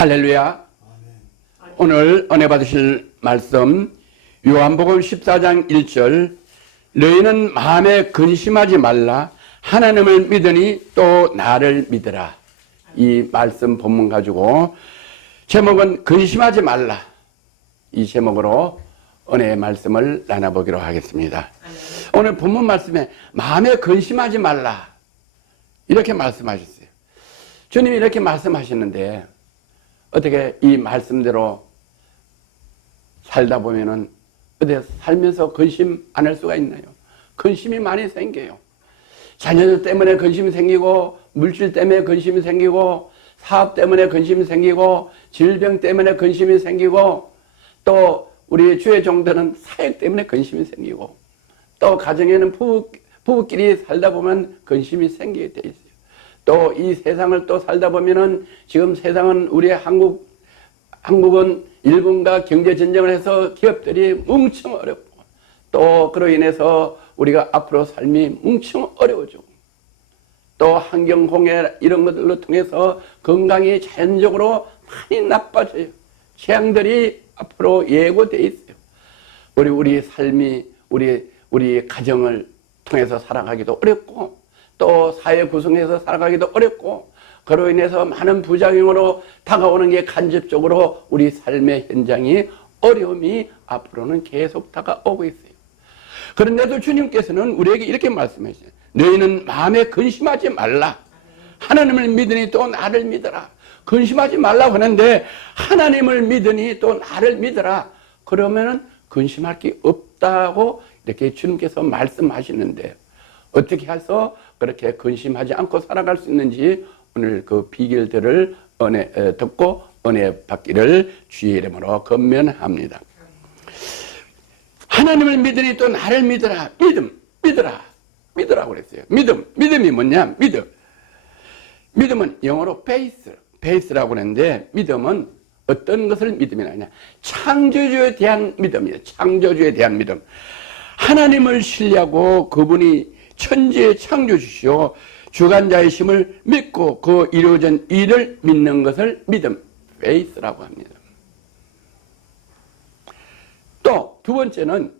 할렐루야. 오늘 은혜 받으실 말씀 요한복음 14장 1절 너희는 마음에 근심하지 말라 하나님을 믿으니 또 나를 믿으라. 이 말씀 본문 가지고 제목은 근심하지 말라. 이 제목으로 은혜의 말씀을 나눠보기로 하겠습니다. 오늘 본문 말씀에 마음에 근심하지 말라 이렇게 말씀하셨어요. 주님이 이렇게 말씀하시는데 어떻게 이 말씀대로 살다 보면은 어떻게 살면서 근심 안 할 수가 있나요? 근심이 많이 생겨요. 자녀들 때문에 근심이 생기고, 물질 때문에 근심이 생기고, 사업 때문에 근심이 생기고, 질병 때문에 근심이 생기고, 또 우리 주의 종들은 사역 때문에 근심이 생기고, 또 가정에는 부부끼리 살다 보면 근심이 생기게 돼 있어요. 또 이 세상을 또 살다 보면은 지금 세상은 우리 한국은 일본과 경제 전쟁을 해서 기업들이 뭉청 어렵고, 또 그로 인해서 우리가 앞으로 삶이 뭉청 어려워지고, 또 환경공해 이런 것들로 통해서 건강이 자연적으로 많이 나빠져요. 재앙들이 앞으로 예고되어 있어요. 우리 삶이 우리 가정을 통해서 살아가기도 어렵고, 또 사회 구성에서 살아가기도 어렵고, 그로 인해서 많은 부작용으로 다가오는 게 간접적으로 우리 삶의 현장이 어려움이 앞으로는 계속 다가오고 있어요. 그런데도 주님께서는 우리에게 이렇게 말씀하시죠. 너희는 마음에 근심하지 말라. 하나님을 믿으니 또 나를 믿어라. 근심하지 말라고 하는데 하나님을 믿으니 또 나를 믿어라. 그러면은 근심할 게 없다고 이렇게 주님께서 말씀하시는데 어떻게 해서 그렇게 근심하지 않고 살아갈 수 있는지 오늘 그 비결들을 듣고 은혜 받기를 주의 이름으로 권면합니다. 하나님을 믿으니 또 나를 믿어라. 믿으라고 그랬어요. 믿음이 뭐냐? 믿음은 영어로 faith라고 그랬는데, 믿음은 어떤 것을 믿음이냐? 창조주에 대한 믿음이에요. 창조주에 대한 믿음. 하나님을 신뢰하고 그분이 천지의 창조주시오 주관자이심을 믿고 그 이루어진 일을 믿는 것을 믿음, faith라고 합니다. 또 두 번째는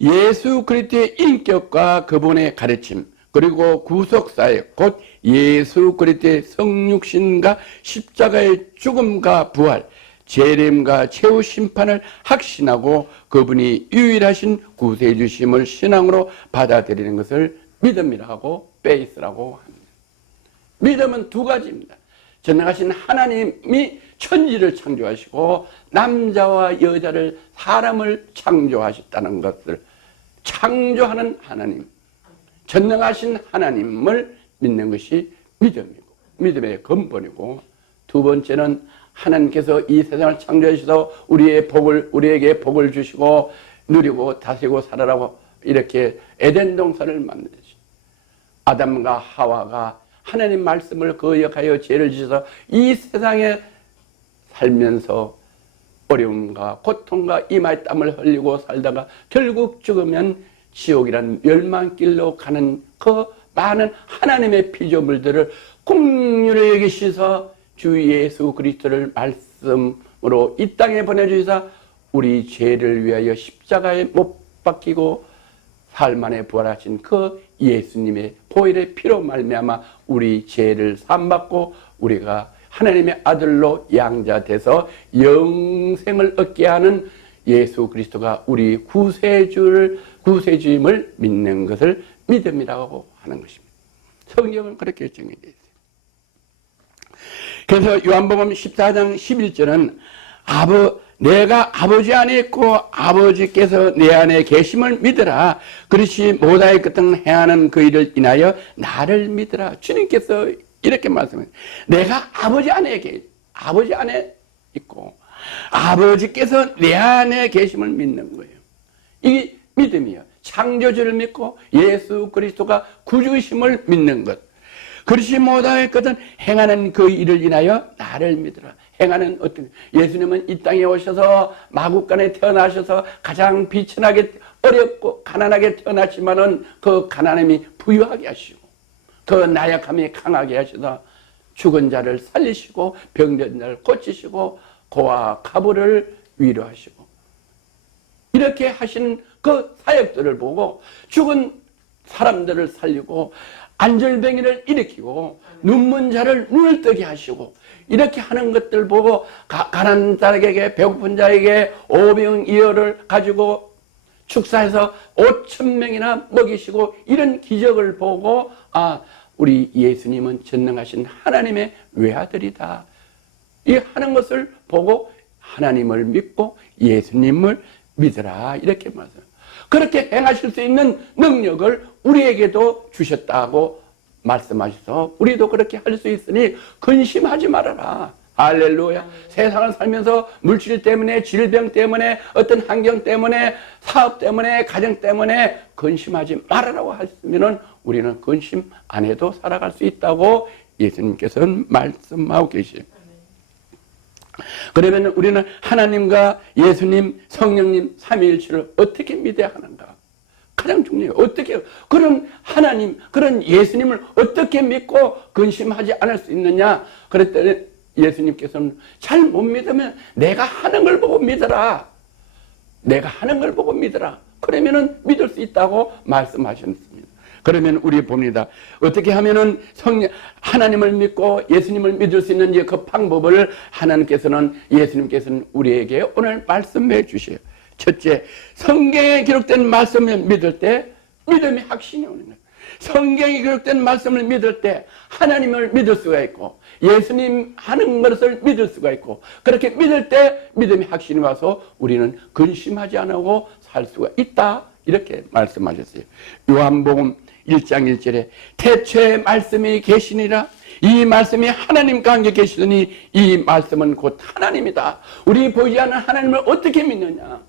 예수 그리스도의 인격과 그분의 가르침, 그리고 구속사역, 곧 예수 그리스도의 성육신과 십자가의 죽음과 부활, 재림과 최후 심판을 확신하고 그분이 유일하신 구세주심을 신앙으로 받아들이는 것을 믿음이라고 faith라고 합니다. 믿음은 두 가지입니다. 전능하신 하나님이 천지를 창조하시고 남자와 여자를 사람을 창조하셨다는 것을 창조하는 하나님, 전능하신 하나님을 믿는 것이 믿음이고 믿음의 근본이고, 두 번째는 하나님께서 이 세상을 창조하셔서 우리에게 복을 주시고 누리고 다스리고 살아라고 이렇게 에덴 동산을 만드셨어요. 아담과 하와가 하나님 말씀을 거역하여 죄를 지어서 이 세상에 살면서 어려움과 고통과 이마에 땀을 흘리고 살다가 결국 죽으면 지옥이란 멸망길로 가는 그 많은 하나님의 피조물들을 긍휼히 여기셔서 주 예수 그리스도를 말씀으로 이 땅에 보내주셔서 우리 죄를 위하여 십자가에 못 박히고 사흘 만에 부활하신 그 예수님의 보혈의 피로 말미암아 우리 죄를 사함받고 우리가 하나님의 아들로 양자돼서 영생을 얻게 하는 예수 그리스도가 우리 구세주임을 믿는 것을 믿음이라고 하는 것입니다. 성경은 그렇게 정해져 있어요. 그래서 요한복음 14장 11절은 내가 아버지 안에 있고 아버지께서 내 안에 계심을 믿으라. 그렇지 못하의 끝은 행하는 그 일을 인하여 나를 믿으라. 주님께서 이렇게 말씀해요. 내가 아버지 안에 있고 아버지께서 내 안에 계심을 믿는 거예요. 이게 믿음이에요. 창조주를 믿고 예수 그리스도가 구주심을 믿는 것. 그렇지 못할 것은 행하는 그 일을 인하여 나를 믿으라. 행하는 어떤, 예수님은 이 땅에 오셔서 마국간에 태어나셔서 가장 비천하게 어렵고 가난하게 태어났지만은 그 가난함이 부유하게 하시고 그 나약함이 강하게 하셔서 죽은 자를 살리시고 병든 자를 고치시고 고아 가부를 위로하시고 이렇게 하시는 그 사역들을 보고 죽은 사람들을 살리고 안절병이를 일으키고 눈먼 자를 눈을 뜨게 하시고 이렇게 하는 것들 보고 가난한 자에게 배고픈 자에게 오병이어를 가지고 축사해서 5,000명이나 먹이시고 이런 기적을 보고 우리 예수님은 전능하신 하나님의 외아들이다. 이 하는 것을 보고 하나님을 믿고 예수님을 믿으라 이렇게 말해요. 그렇게 행하실 수 있는 능력을 우리에게도 주셨다고 말씀하셔서 우리도 그렇게 할 수 있으니 근심하지 말아라. 할렐루야. 세상을 살면서 물질 때문에 질병 때문에 어떤 환경 때문에 사업 때문에 가정 때문에 근심하지 말아라고 하시면 우리는 근심 안 해도 살아갈 수 있다고 예수님께서는 말씀하고 계시죠. 그러면 우리는 하나님과 예수님, 성령님, 삼위일체를 어떻게 믿어야 하는가? 가장 중요해요. 어떻게 그런 하나님, 그런 예수님을 어떻게 믿고 근심하지 않을 수 있느냐? 그랬더니 예수님께서는 잘 못 믿으면 내가 하는 걸 보고 믿어라. 내가 하는 걸 보고 믿어라. 그러면은 믿을 수 있다고 말씀하셨습니다. 그러면 우리 봅니다. 어떻게 하면은 하나님을 믿고 예수님을 믿을 수 있는지 그 방법을 예수님께서는 우리에게 오늘 말씀해 주셔요. 첫째, 성경에 기록된 말씀을 믿을 때 믿음이 확신이 오는 거예요. 성경에 기록된 말씀을 믿을 때 하나님을 믿을 수가 있고 예수님 하는 것을 믿을 수가 있고 그렇게 믿을 때 믿음이 확신이 와서 우리는 근심하지 않고 살 수가 있다. 이렇게 말씀하셨어요. 요한복음 1장 1절에 태초에 말씀이 계시니라. 이 말씀이 하나님과 함께 계시더니 이 말씀은 곧 하나님이다. 우리 보이지 않는 하나님을 어떻게 믿느냐?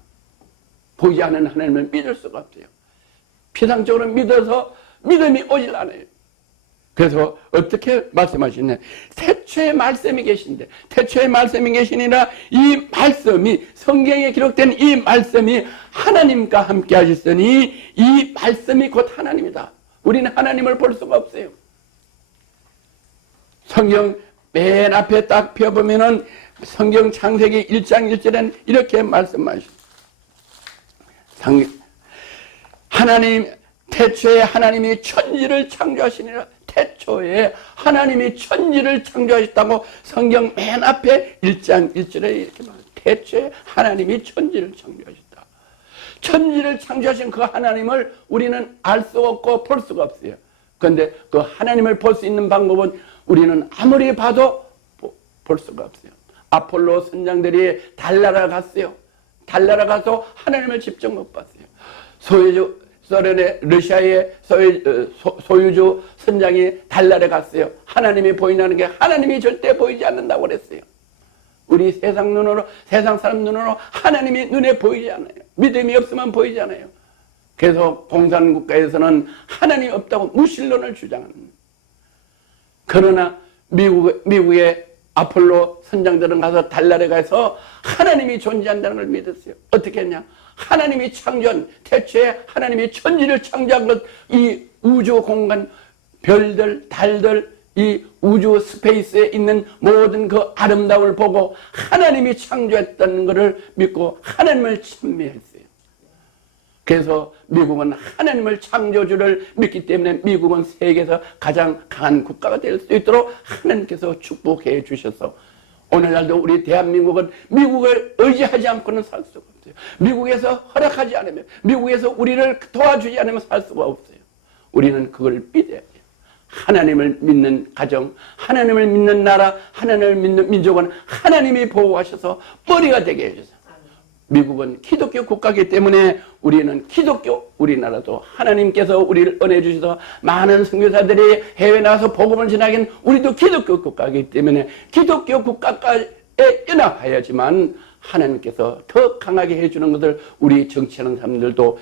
보이지 않는 하나님을 믿을 수가 없어요. 피상적으로 믿어서 믿음이 오질 않아요. 그래서 어떻게 말씀하시냐? 태초에 말씀이 계신데 태초에 말씀이 계시니라. 이 말씀이 성경에 기록된 이 말씀이 하나님과 함께 하셨으니 이 말씀이 곧 하나님이다. 우리는 하나님을 볼 수가 없어요. 성경 맨 앞에 딱 펴보면은 성경 창세기 1장 1절에는 이렇게 말씀하셨어요. 태초에 하나님이 천지를 창조하시니라. 태초에 하나님이 천지를 창조하셨다고 성경 맨 앞에 1장 1절에 이렇게 말해요. 태초에 하나님이 천지를 창조하셨다. 천지를 창조하신 그 하나님을 우리는 알 수 없고 볼 수가 없어요. 그런데 그 하나님을 볼 수 있는 방법은 우리는 아무리 봐도 볼 수가 없어요. 아폴로 선장들이 달나라 갔어요. 달나라 가서 하나님을 직접 못 봤어요. 러시아의 소유주 선장이 달나라에 갔어요. 하나님이 보이냐는 게 하나님이 절대 보이지 않는다고 그랬어요. 우리 세상 사람 눈으로 하나님이 눈에 보이지 않아요. 믿음이 없으면 보이지 않아요. 그래서 공산국가에서는 하나님이 없다고 무신론을 주장합니다. 그러나 미국의 아폴로 선장들은 가서 달나라에 가서 하나님이 존재한다는 걸 믿었어요. 어떻게 했냐? 하나님이 창조한 태초에 하나님이 천지를 창조한 것, 이 우주 공간, 별들, 달들, 이 우주 스페이스에 있는 모든 그 아름다움을 보고 하나님이 창조했다는 것을 믿고 하나님을 찬미했어요. 그래서 미국은 하나님을 창조주를 믿기 때문에 미국은 세계에서 가장 강한 국가가 될 수 있도록 하나님께서 축복해 주셔서 오늘날도 우리 대한민국은 미국을 의지하지 않고는 살 수가 없어요. 미국에서 허락하지 않으면, 미국에서 우리를 도와주지 않으면 살 수가 없어요. 우리는 그걸 믿어야 돼요. 하나님을 믿는 가정, 하나님을 믿는 나라, 하나님을 믿는 민족은 하나님이 보호하셔서 머리가 되게 해주셔서 미국은 기독교 국가이기 때문에 우리는 우리나라도 하나님께서 우리를 은혜 주셔서 많은 선교사들이 해외 나가서 복음을 전하긴 우리도 기독교 국가이기 때문에 기독교 국가에 연합해야지만 하나님께서 더 강하게 해주는 것을 우리 정치하는 사람들도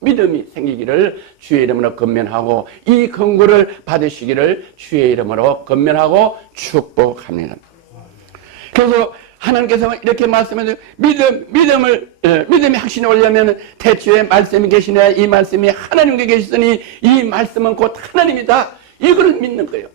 믿음이 생기기를 주의 이름으로 건면하고 이 권고를 받으시기를 주의 이름으로 건면하고 축복합니다. 그래서 하나님께서 이렇게 말씀해서 믿음이 확신이 오려면 태초에 말씀이 계시냐, 이 말씀이 하나님께 계시더니 이 말씀은 곧 하나님이다. 이걸 믿는 거예요.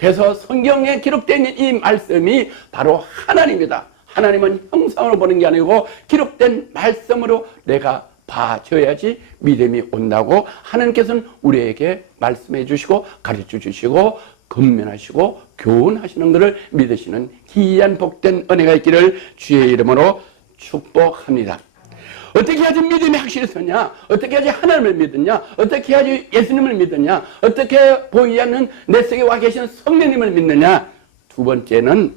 그래서 성경에 기록되어 있는 이 말씀이 바로 하나님이다. 하나님은 형상으로 보는 게 아니고 기록된 말씀으로 내가 봐줘야지 믿음이 온다고 하나님께서는 우리에게 말씀해 주시고 가르쳐 주시고 권면하시고 교훈하시는 것을 믿으시는 귀한 복된 은혜가 있기를 주의 이름으로 축복합니다. 어떻게 해야지 믿음이 확실히 서냐? 어떻게 해야지 하나님을 믿느냐? 어떻게 해야지 예수님을 믿느냐? 어떻게 보이지 않는 내 속에 와 계신 성령님을 믿느냐? 두 번째는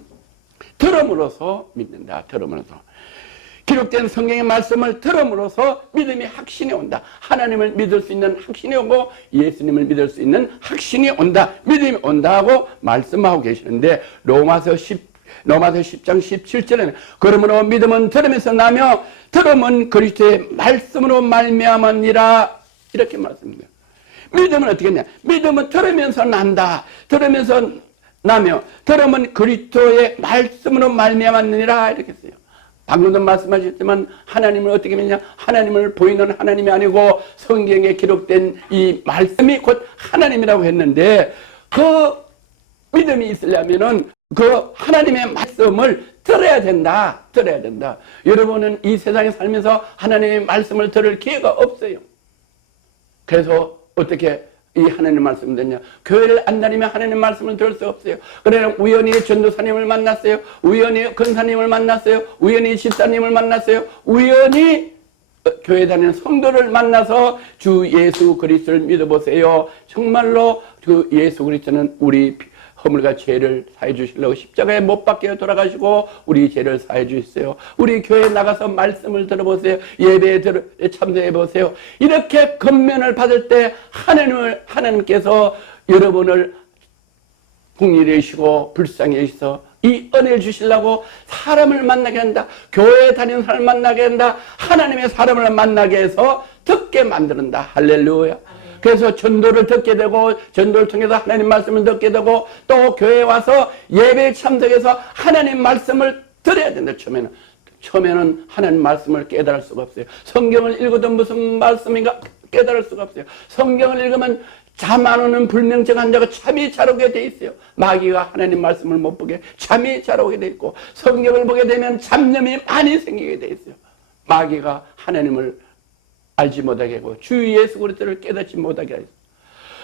들음으로써 믿는다. 들음으로써. 기록된 성경의 말씀을 들음으로써 믿음이 확신이 온다. 하나님을 믿을 수 있는 확신이 오고 예수님을 믿을 수 있는 확신이 온다. 믿음이 온다고 말씀하고 계시는데 로마서 10장 17절에는 그러므로 믿음은 들으면서 나며 들음은 그리스도의 말씀으로 말미암으니라 이렇게 말씀합니다. 믿음은 어떻게 했냐? 믿음은 들으면서 난다. 들으면서 나며 들음은 그리스도의 말씀으로 말미암았느니라 이렇게 했어요. 방금도 말씀하셨지만 하나님을 어떻게 믿냐? 하나님을 보이는 하나님이 아니고 성경에 기록된 이 말씀이 곧 하나님이라고 했는데 그 믿음이 있으려면은 그 하나님의 말씀을 들어야 된다. 들어야 된다. 여러분은 이 세상에 살면서 하나님의 말씀을 들을 기회가 없어요. 그래서 어떻게 이 하나님 말씀을 듣냐? 교회를 안 다니면 하나님 말씀을 들을 수 없어요. 그러나 우연히 전도사님을 만났어요. 우연히 권사님을 만났어요. 우연히 집사님을 만났어요. 우연히 교회 다니는 성도를 만나서 주 예수 그리스도를 믿어보세요. 정말로 주 예수 그리스도는 우리 허물과 죄를 사해 주시려고 십자가에 못 박혀 돌아가시고 우리 죄를 사해 주셨어요. 우리 교회에 나가서 말씀을 들어보세요. 예배에 참여해 보세요. 이렇게 권면을 받을 때 하나님께서 여러분을 긍휼히 여기시고 불쌍히 여기셔서 이 은혜를 주시려고 사람을 만나게 한다. 교회에 다니는 사람을 만나게 한다. 하나님의 사람을 만나게 해서 듣게 만드는다. 할렐루야. 그래서 전도를 듣게 되고 전도를 통해서 하나님 말씀을 듣게 되고 또 교회에 와서 예배에 참석해서 하나님 말씀을 들어야 된다. 처음에는 하나님 말씀을 깨달을 수가 없어요. 성경을 읽어도 무슨 말씀인가 깨달을 수가 없어요. 성경을 읽으면 잠 안 오는 불면증 환자가 잠이 잘 오게 돼 있어요. 마귀가 하나님 말씀을 못 보게 잠이 잘 오게 돼 있고 성경을 보게 되면 잡념이 많이 생기게 돼 있어요. 마귀가 하나님을 알지 못하게 하고 주 예수 그리스도를 깨닫지 못하게 하고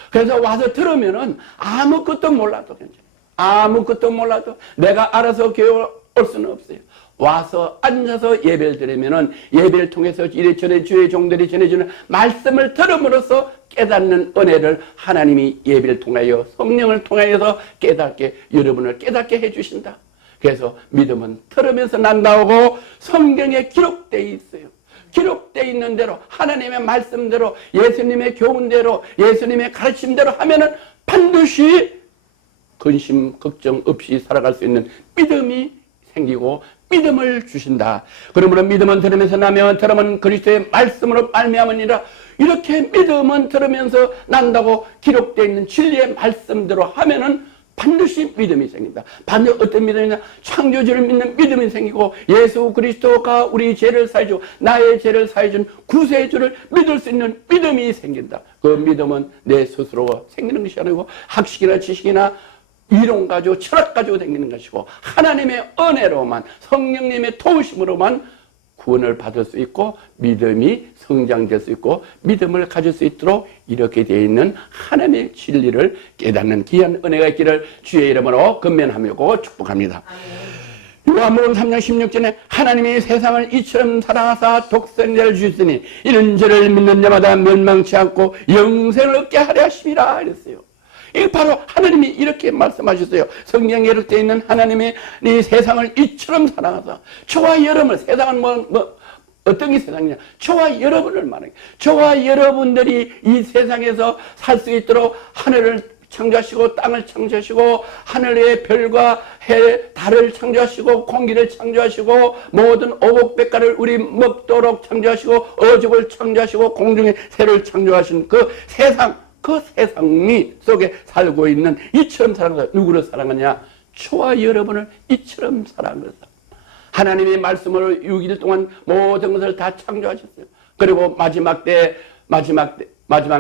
그래서 와서 들으면은 아무것도 몰라도 괜찮아요. 아무것도 몰라도 내가 알아서 교회 올 수는 없어요. 와서 앉아서 예배를 드리면은 예배를 통해서 이래저래 주의 종들이 전해주는 말씀을 들음으로써 깨닫는 은혜를 하나님이 예배를 통하여 성령을 통하여서 깨닫게 여러분을 깨닫게 해주신다. 그래서 믿음은 들으면서 난다고 성경에 기록되어 있어요. 기록되어 있는 대로 하나님의 말씀대로 예수님의 교훈대로 예수님의 가르침대로 하면은 반드시 근심 걱정 없이 살아갈 수 있는 믿음이 생기고 믿음을 주신다. 그러므로 믿음은 들으면서 나며 들으면 그리스도의 말씀으로 말미암으니라. 이렇게 믿음은 들으면서 난다고 기록되어 있는 진리의 말씀대로 하면은 반드시 믿음이 생긴다. 반드시 어떤 믿음이냐? 창조주를 믿는 믿음이 생기고 예수 그리스도가 우리 죄를 사해주고 나의 죄를 사해준 구세주를 믿을 수 있는 믿음이 생긴다. 그 믿음은 내 스스로 생기는 것이 아니고 학식이나 지식이나 이론 가지고 철학 가지고 생기는 것이고 하나님의 은혜로만 성령님의 도우심으로만 구원을 받을 수 있고 믿음이 성장될 수 있고 믿음을 가질 수 있도록 이렇게 되어 있는 하나님의 진리를 깨닫는 귀한 은혜가 있기를 주의 이름으로 권면하며 축복합니다. 요한복음 3장 16절에 하나님이 세상을 이처럼 사랑하사 독생자를 주셨으니 이는 저를 믿는 자마다 멸망치 않고 영생을 얻게 하려 하심이라 이랬어요. 이게 바로 하나님이 이렇게 말씀하셨어요. 성경에 기록되어 있는 하나님이 이 세상을 이처럼 사랑하사 저와 여러분을 세상은 어떤 게 세상이냐? 저와 여러분을 말해요. 저와 여러분들이 이 세상에서 살 수 있도록 하늘을 창조하시고 땅을 창조하시고 하늘의 별과 해, 달을 창조하시고 공기를 창조하시고 모든 오곡백과를 우리 먹도록 창조하시고 어족을 창조하시고 공중의 새를 창조하신 그 세상이 속에 살고 있는 이처럼 사랑하다. 누구를 사랑하냐? 저와 여러분을 이처럼 사랑하다. 하나님의 말씀으로 6일 동안 모든 것을 다 창조하셨어요. 그리고 마지막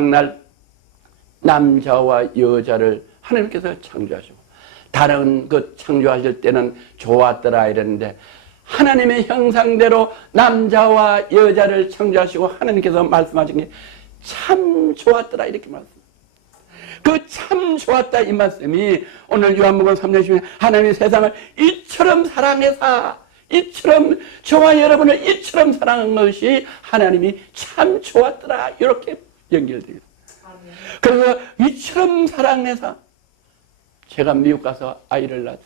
날 남자와 여자를 하나님께서 창조하시고 다른 그 창조하실 때는 좋았더라 이랬는데 하나님의 형상대로 남자와 여자를 창조하시고 하나님께서 말씀하신 게 참 좋았더라 이렇게 말씀. 그 참 좋았다 이 말씀이 오늘 요한복음 3장 10절 하나님의 세상을 이처럼 사랑해서 이처럼 저와 여러분을 이처럼 사랑한 것이 하나님이 참 좋았더라 이렇게 연결돼요. 그래서 이처럼 사랑해서 제가 미국 가서 아이를 낳았어요.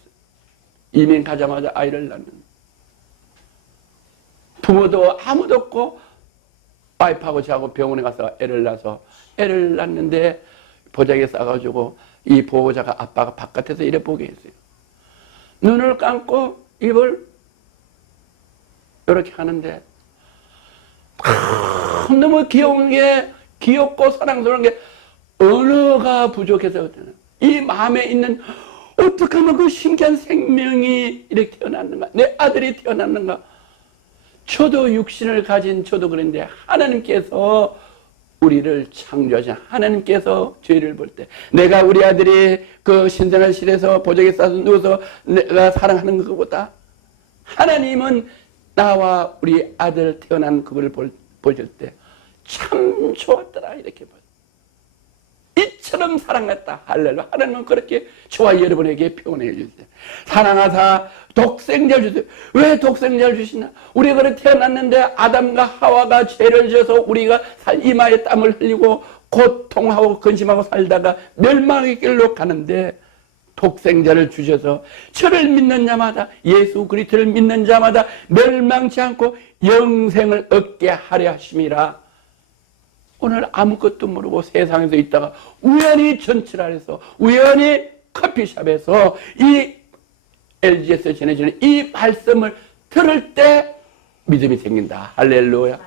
이민 가자마자 아이를 낳는 부모도 아무도 없고 와이프하고 저하고 병원에 가서 애를 낳았는데 보자기에 싸가지고 이 보호자가 아빠가 바깥에서 이래 보게 했어요. 눈을 감고 입을 이렇게 하는데 너무 귀여운 게 귀엽고 사랑스러운 게 언어가 부족해서 이 마음에 있는 어떻게 하면 그 신기한 생명이 이렇게 태어났는가 내 아들이 태어났는가 저도 육신을 가진 저도 그런데 하나님께서 우리를 창조하신 하나님께서 죄를 볼 때 내가 우리 아들이 그 신생아실에서 보자기에 싸서 누워서 내가 사랑하는 것보다 하나님은 나와 우리 아들 태어난 그걸 보실 때 참 좋았더라 이렇게 봐요. 이처럼 사랑했다. 할렐루야. 하나님은 그렇게 저와 여러분에게 표현해 주세요. 사랑하사 독생자를 주세요. 왜 독생자를 주시나? 우리가 그래 태어났는데 아담과 하와가 죄를 지어서 우리가 이마에 땀을 흘리고 고통하고 근심하고 살다가 멸망의 길로 가는데 독생자를 주셔서 저를 믿는 자마다 예수 그리스도를 믿는 자마다 멸망치 않고 영생을 얻게 하려 하심이라. 오늘 아무것도 모르고 세상에서 있다가 우연히 전철안에서 우연히 커피숍에서 이 LG에서 전해지는 이 말씀을 들을 때 믿음이 생긴다. 할렐루야.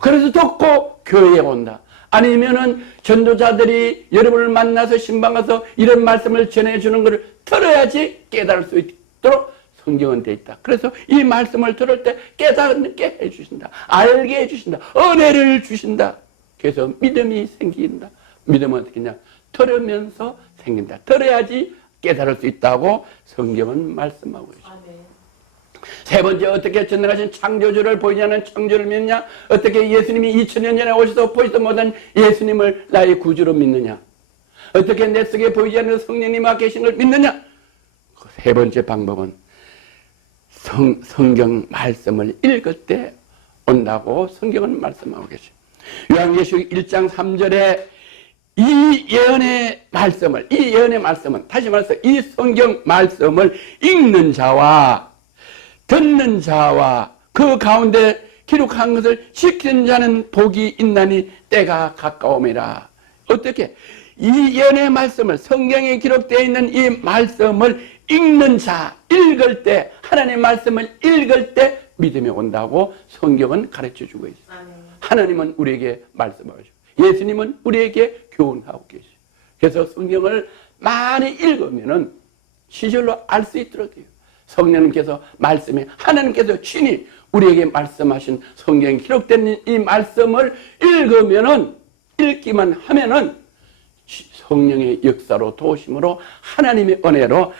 그래서 듣고 교회에 온다. 아니면은 전도자들이 여러분을 만나서 신방 가서 이런 말씀을 전해주는 것을 들어야지 깨달을 수 있도록 성경은 돼 있다. 그래서 이 말씀을 들을 때 깨닫게 해주신다. 알게 해주신다. 은혜를 주신다. 그래서 믿음이 생긴다. 믿음은 어떻게 했냐? 들으면서 생긴다. 들어야지 깨달을 수 있다고 성경은 말씀하고 있습니다. 세 번째, 어떻게 전능하신 창조주를 보이냐는 창조를 믿느냐? 어떻게 예수님이 2000년 전에 오셔서 보지도 못한 예수님을 나의 구주로 믿느냐? 어떻게 내 속에 보이지 않는 성령님과 계신 걸 믿느냐? 그 세 번째 방법은 성경 말씀을 읽을 때 온다고 성경은 말씀하고 계십니다. 요한계시록 1장 3절에 이 예언의 말씀은 다시 말해서 이 성경 말씀을 읽는 자와 듣는 자와 그 가운데 기록한 것을 지키는 자는 복이 있나니 때가 가까움이라. 어떻게? 이 예언의 말씀을 성경에 기록되어 있는 이 말씀을 읽는 자, 읽을 때 하나님의 말씀을 읽을 때 믿음이 온다고 성경은 가르쳐주고 있어요. 하나님은 우리에게 말씀하시고 예수님은 우리에게 교훈하고 계시죠. 그래서 성경을 많이 읽으면은 시절로 알 수 있도록 돼요. 성령님께서 말씀에 하나님께서 친히 우리에게 말씀하신 성경에 기록된 이 말씀을 읽으면은 읽기만 하면은 성령의 역사로 도우심으로 하나님의 은혜로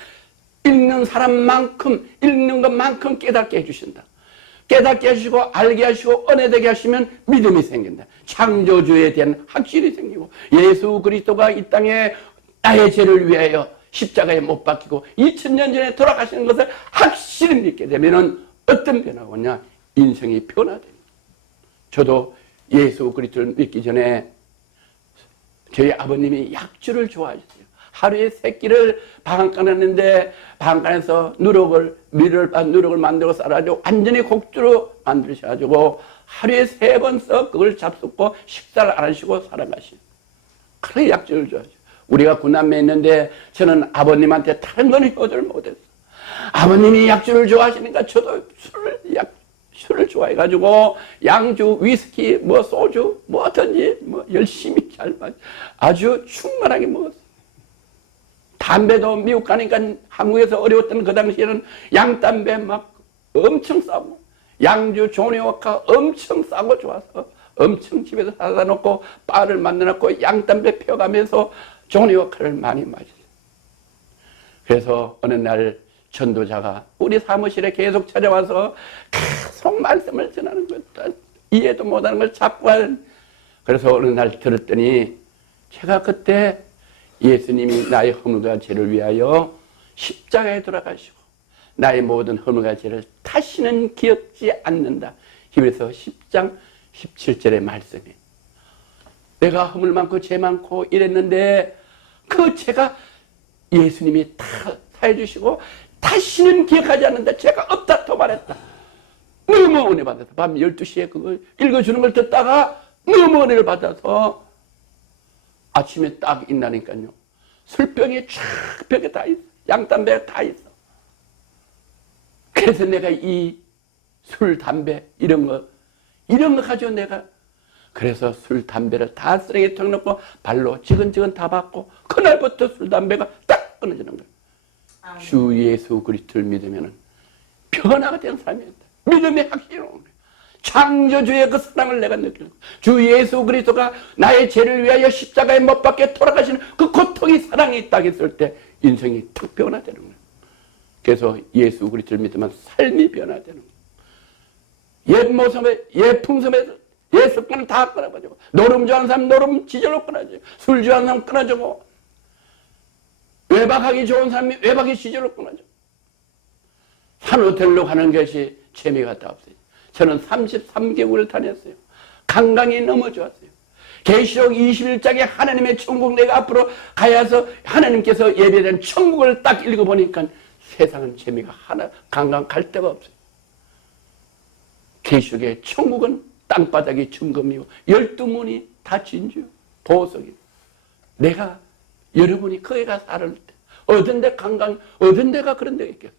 읽는 사람만큼 읽는 것만큼 깨닫게 해주신다. 깨닫게 하시고 알게 하시고 은혜되게 하시면 믿음이 생긴다. 창조주에 대한 확신이 생기고 예수 그리스도가 이 땅에 나의 죄를 위하여 십자가에 못 박히고 2000년 전에 돌아가시는 것을 확실히 믿게 되면 어떤 변화가 오냐? 인생이 변화됩니다. 저도 예수 그리스도를 믿기 전에 저희 아버님이 약주를 좋아하셨어요. 하루에 3끼를 방앗간에 했는데 방앗간에서 누룩을 만들고 쌀아가지고 완전히 곡주로 만드셔가지고 하루에 3번 써 그걸 잡숫고 식사를 안 하시고 살아가시죠. 그래 약주를 좋아하죠. 우리가 구남매에 있는데 저는 아버님한테 다른 건 효도를 못했어. 아버님이 약주를 좋아하시니까 저도 술을 좋아해가지고 양주, 위스키, 소주, 뭐든지 열심히 잘 마시 아주 충만하게 먹었어. 담배도 미국 가니까 한국에서 어려웠던 그 당시에는 양담배 막 엄청 싸고 양주, 조니워카 엄청 싸고 좋아서 엄청 집에서 사다 놓고 바를 만들어놓고 양담배 펴가면서 조니워카를 많이 마셨어요. 그래서 어느 날 전도자가 우리 사무실에 계속 찾아와서 계속 말씀을 전하는 것도 이해도 못하는 걸 자꾸 하는. 그래서 어느 날 들었더니 제가 그때 예수님이 나의 허물과 죄를 위하여 십자가에 돌아가시고 나의 모든 허물과 죄를 다시는 기억지 않는다. 히브리서 10장 17절의 말씀이, 내가 허물 많고 죄 많고 이랬는데 그 죄가 예수님이 다 사해 주시고 다시는 기억하지 않는다. 죄가 없다 또 말했다. 너무 은혜 받아서 밤 12시에 그걸 읽어주는 걸 듣다가 너무 은혜를 받아서 아침에 딱 있나니까요. 술병이 쫙 벽에 다 있어. 양담배가 다 있어. 그래서 내가 이 술, 담배 이런 거 가지고 내가 그래서 술, 담배를 다 쓰레기통에 넣고 발로 지근지근 다 받고 그날부터 술, 담배가 딱 끊어지는 거예요. 주 예수 그리스도를 믿으면 변화가 되는 사람이었다. 믿음의 확신이 오는 거예요. 창조주의 그 사랑을 내가 느끼는 거예요. 주 예수 그리스도가 나의 죄를 위하여 십자가에 못 박혀 돌아가시는 그 고통이 사랑이 딱 있을 때 인생이 툭 변화되는 거예요. 그래서 예수 그리스도를 믿으면 삶이 변화되는 거예요. 옛 모습에, 옛 풍습에서 옛 습관을 다 끊어가지고 노름 좋아하는 사람 노름 지절로 끊어지고 술 좋아하는 사람 끊어지고 외박하기 좋은 사람이 외박이 지절로 끊어지고 산호텔로 가는 것이 재미가 다 없어요. 저는 33개국을 다녔어요. 관광이 너무 좋았어요. 계시록 21장에 하나님의 천국 내가 앞으로 가야서 하나님께서 예배된 천국을 딱 읽어보니까 세상은 재미가 하나 관광 갈 데가 없어요. 계시록의 천국은 땅바닥이 중금이고 12문이 다 진주요. 보석이요. 내가 여러분이 거기 가서 살을 때 어떤 데 관광 어떤 데가 그런 데가 있겠어요.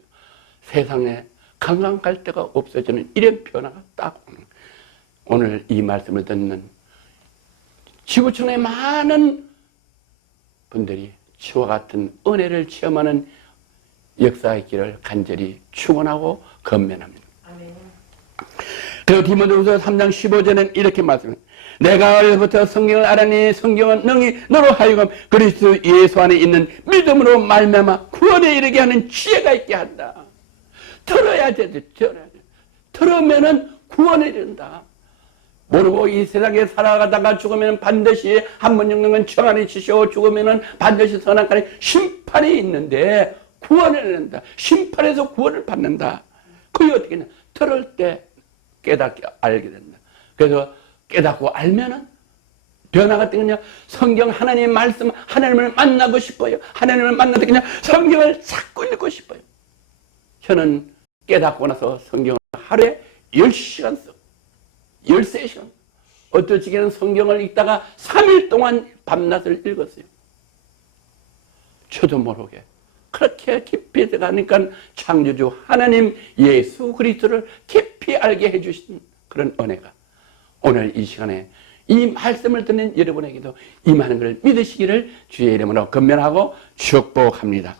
세상에 관광 갈 데가 없어지는 이런 변화가 딱 오는 거예요. 오늘 이 말씀을 듣는 지구촌의 많은 분들이 치와 같은 은혜를 체험하는 역사의 길을 간절히 축원하고 건면합니다. 아멘. 그리고 디모데후서 3장 15절에는 이렇게 말씀합니다. 내가 어려부터 성경을 알았니 성경은 능히 너로 하여금 그리스도 예수 안에 있는 믿음으로 말미암아 구원에 이르게 하는 지혜가 있게 한다. 들어야 돼. 들으면은 구원에 이른다. 모르고 이 세상에 살아가다가 죽으면 반드시 한 번 죽는 건 정한이 치시오. 죽으면은 반드시 선악간에 심판이 있는데 구원을 이른다. 심판에서 구원을 받는다. 그게 어떻게 했냐? 들을 때 깨닫게 알게 된다. 그래서 깨닫고 알면은 변화가 되느냐? 성경 하나님의 말씀 하나님을 만나고 싶어요. 하나님을 만나도 그냥 성경을 자꾸 읽고 싶어요. 저는 깨닫고 나서 성경을 하루에 10시간 써. 13시간. 어떨 적에는 성경을 읽다가 3일 동안 밤낮을 읽었어요. 저도 모르게. 그렇게 깊이 들어가니까 창조주 하나님 예수 그리스도를 깊이 알게 해주신 그런 은혜가 오늘 이 시간에 이 말씀을 듣는 여러분에게도 임하는 것을 믿으시기를 주의 이름으로 건면하고 축복합니다.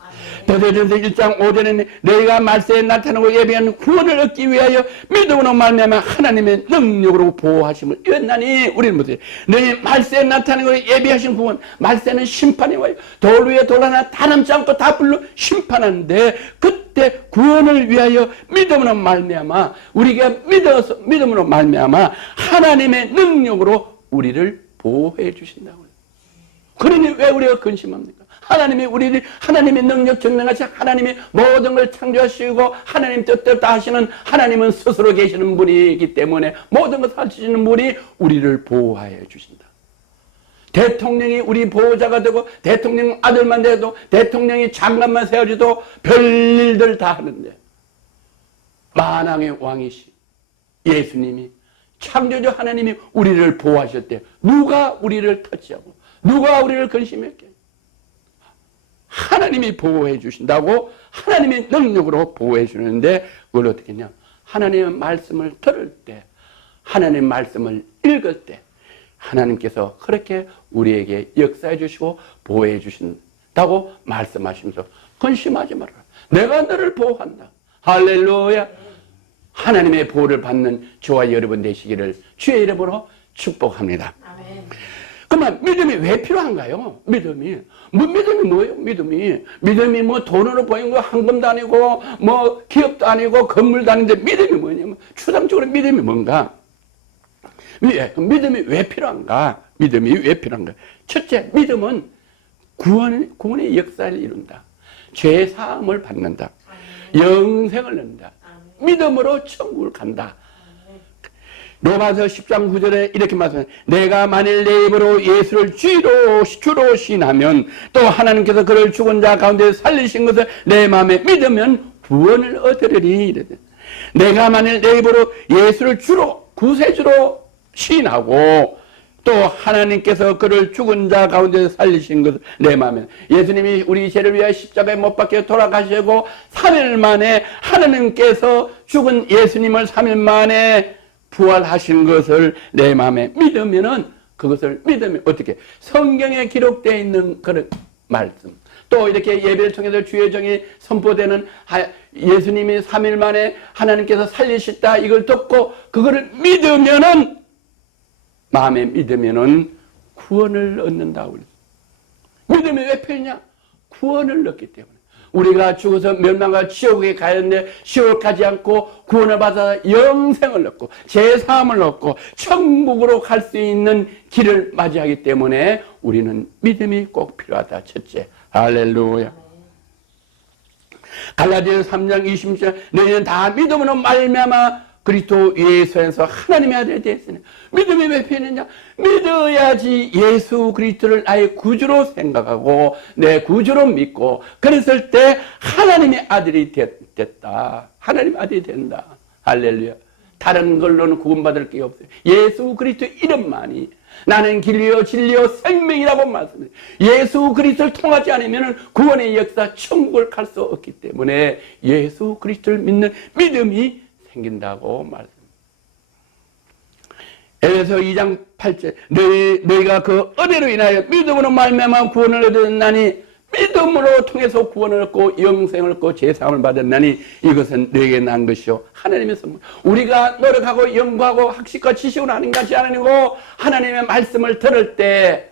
도대전서 1장 5절에는 너희가 말세에 나타나고 예비한 구원을 얻기 위하여 믿음으로 말미암아 하나님의 능력으로 보호하심을 이었나니 우리는 못해. 너희 말세에 나타나고 예비하신 구원, 말세는 심판이 와요. 돌 위에 돌 하나 다 남지 않고 다 불로 심판하는데 그때 구원을 위하여 믿음으로 말미암아 우리가 믿음으로 말미암아 하나님의 능력으로 우리를 보호해 주신다고요. 그러니 왜 우리가 근심합니까? 하나님이 우리를 하나님의 능력 전능하신 하나님이 모든 걸 창조하시고 하나님 뜻대로 다 하시는 하나님은 스스로 계시는 분이기 때문에 모든 것을 하시는 분이 우리를 보호해 주신다. 대통령이 우리 보호자가 되고 대통령 아들만 돼도 대통령이 장관만 세워져도 별일들 다 하는데 만왕의 왕이시 예수님이 창조주 하나님이 우리를 보호하셨대요. 누가 우리를 터치하고 누가 우리를 근심했게? 하나님이 보호해 주신다고 하나님의 능력으로 보호해 주는데 그걸 어떻게 했냐? 하나님의 말씀을 들을 때 하나님의 말씀을 읽을 때 하나님께서 그렇게 우리에게 역사해 주시고 보호해 주신다고 말씀하시면서 근심하지 말아라. 내가 너를 보호한다. 할렐루야. 하나님의 보호를 받는 저와 여러분 되시기를 주의 이름으로 축복합니다. 아멘. 그러면 믿음이 왜 필요한가요? 믿음이. 믿음이 뭐예요? 믿음이 뭐 돈으로 보이는 거 황금도 아니고, 뭐 기업도 아니고, 건물도 아닌데 믿음이 뭐냐면, 추상적으로 믿음이 뭔가? 믿음이 왜 필요한가? 믿음이 왜 필요한가? 첫째, 믿음은 구원의 역사를 이룬다. 죄 사함을 받는다. 영생을 얻는다. 믿음으로 천국을 간다. 로마서 10장 9절에 이렇게 말씀합니다. 내가 만일 내 입으로 예수를 주로 시인하면 또 하나님께서 그를 죽은 자 가운데 살리신 것을 내 마음에 믿으면 구원을 얻으리니. 내가 만일 내 입으로 예수를 주로 구세주로 시인하고 또 하나님께서 그를 죽은 자 가운데 살리신 것을 내 마음에, 예수님이 우리 죄를 위하여 십자가에 못 박혀 돌아가시고 3일 만에 하나님께서 죽은 예수님을 3일 만에 부활하신 것을 내 마음에 믿으면은, 그것을 믿으면 어떻게? 성경에 기록되어 있는 그런 말씀, 또 이렇게 예배를 통해서 주의 정이 선포되는 예수님이 3일 만에 하나님께서 살리셨다, 이걸 듣고 그거를 믿으면은, 마음에 믿으면은 구원을 얻는다고 그랬어요. 믿음이 왜 필요냐? 구원을 얻기 때문에. 우리가 죽어서 멸망과 지옥에 가는데 지옥을 가지 않고 구원을 받아 영생을 얻고 제사함을 얻고 천국으로 갈 수 있는 길을 맞이하기 때문에 우리는 믿음이 꼭 필요하다. 첫째, 할렐루야. 갈라디아서 3장 20절, 너희는 다 믿음으로 말미암아 그리스도 예수에서 하나님의 아들이 되었으니. 믿음이 왜 필요했냐? 믿어야지 예수 그리스도를 나의 구주로 생각하고 내 구주로 믿고 그랬을 때 하나님의 아들이 됐다. 하나님의 아들이 된다. 할렐루야. 다른 걸로는 구원받을 게 없어요. 예수 그리스도 이름만이 나는 길이요 진리요 생명이라고 말씀해요. 예수 그리스도를 통하지 않으면 구원의 역사 천국을 갈 수 없기 때문에 예수 그리스도를 믿는 믿음이 생긴다고 말씀합니다. 에베소 2장 8절, 너희가 그 은혜로 인하여 믿음으로 말미암아 구원을 얻었나니, 믿음으로 통해서 구원을 얻고 영생을 얻고 제사함을 받았나니 이것은 너희에게 난 것이요 하나님의 선물. 우리가 노력하고 연구하고 학식과 지식으로 하는 것이 아니고 하나님의 말씀을 들을 때,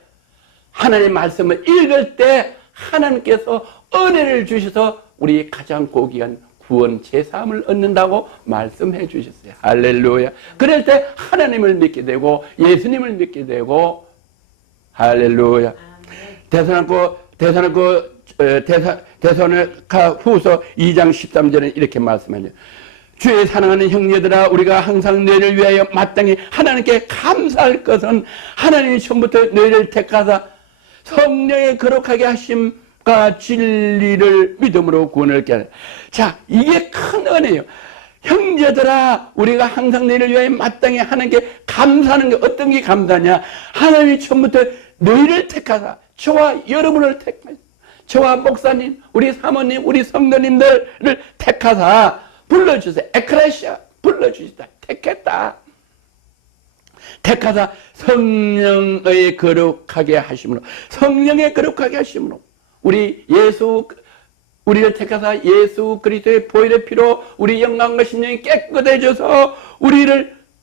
하나님의 말씀을 읽을 때 하나님께서 은혜를 주셔서 우리 가장 고귀한 구원 제사함을 얻는다고 말씀해 주셨어요. 할렐루야. 그럴 때 하나님을 믿게 되고 예수님을 믿게 되고, 할렐루야. 데살로니가 후서 2장 13절에 이렇게 말씀하죠. 주의 사랑하는 형제들아, 우리가 항상 너희를 위하여 마땅히 하나님께 감사할 것은 하나님이 처음부터 너희를 택하사 성령에 거룩하게 하심과 진리를 믿음으로 구원을 얻게 하라. 자, 이게 큰 은혜예요. 형제들아, 우리가 항상 너희를 위하여 마땅히 하나님께 감사하는 게 어떤 게 감사냐? 하나님이 처음부터 너희를 택하사, 저와 여러분을 택하사, 저와 목사님, 우리 사모님, 우리 성도님들을 택하사 불러주세요. 에크레시아 불러주시다. 택했다. 택하사 성령의 거룩하게 하심으로, 성령의 거룩하게 하심으로 우리를 택하사 예수 그리스도의 보혈의 피로 우리 영광과 심령이 깨끗해져서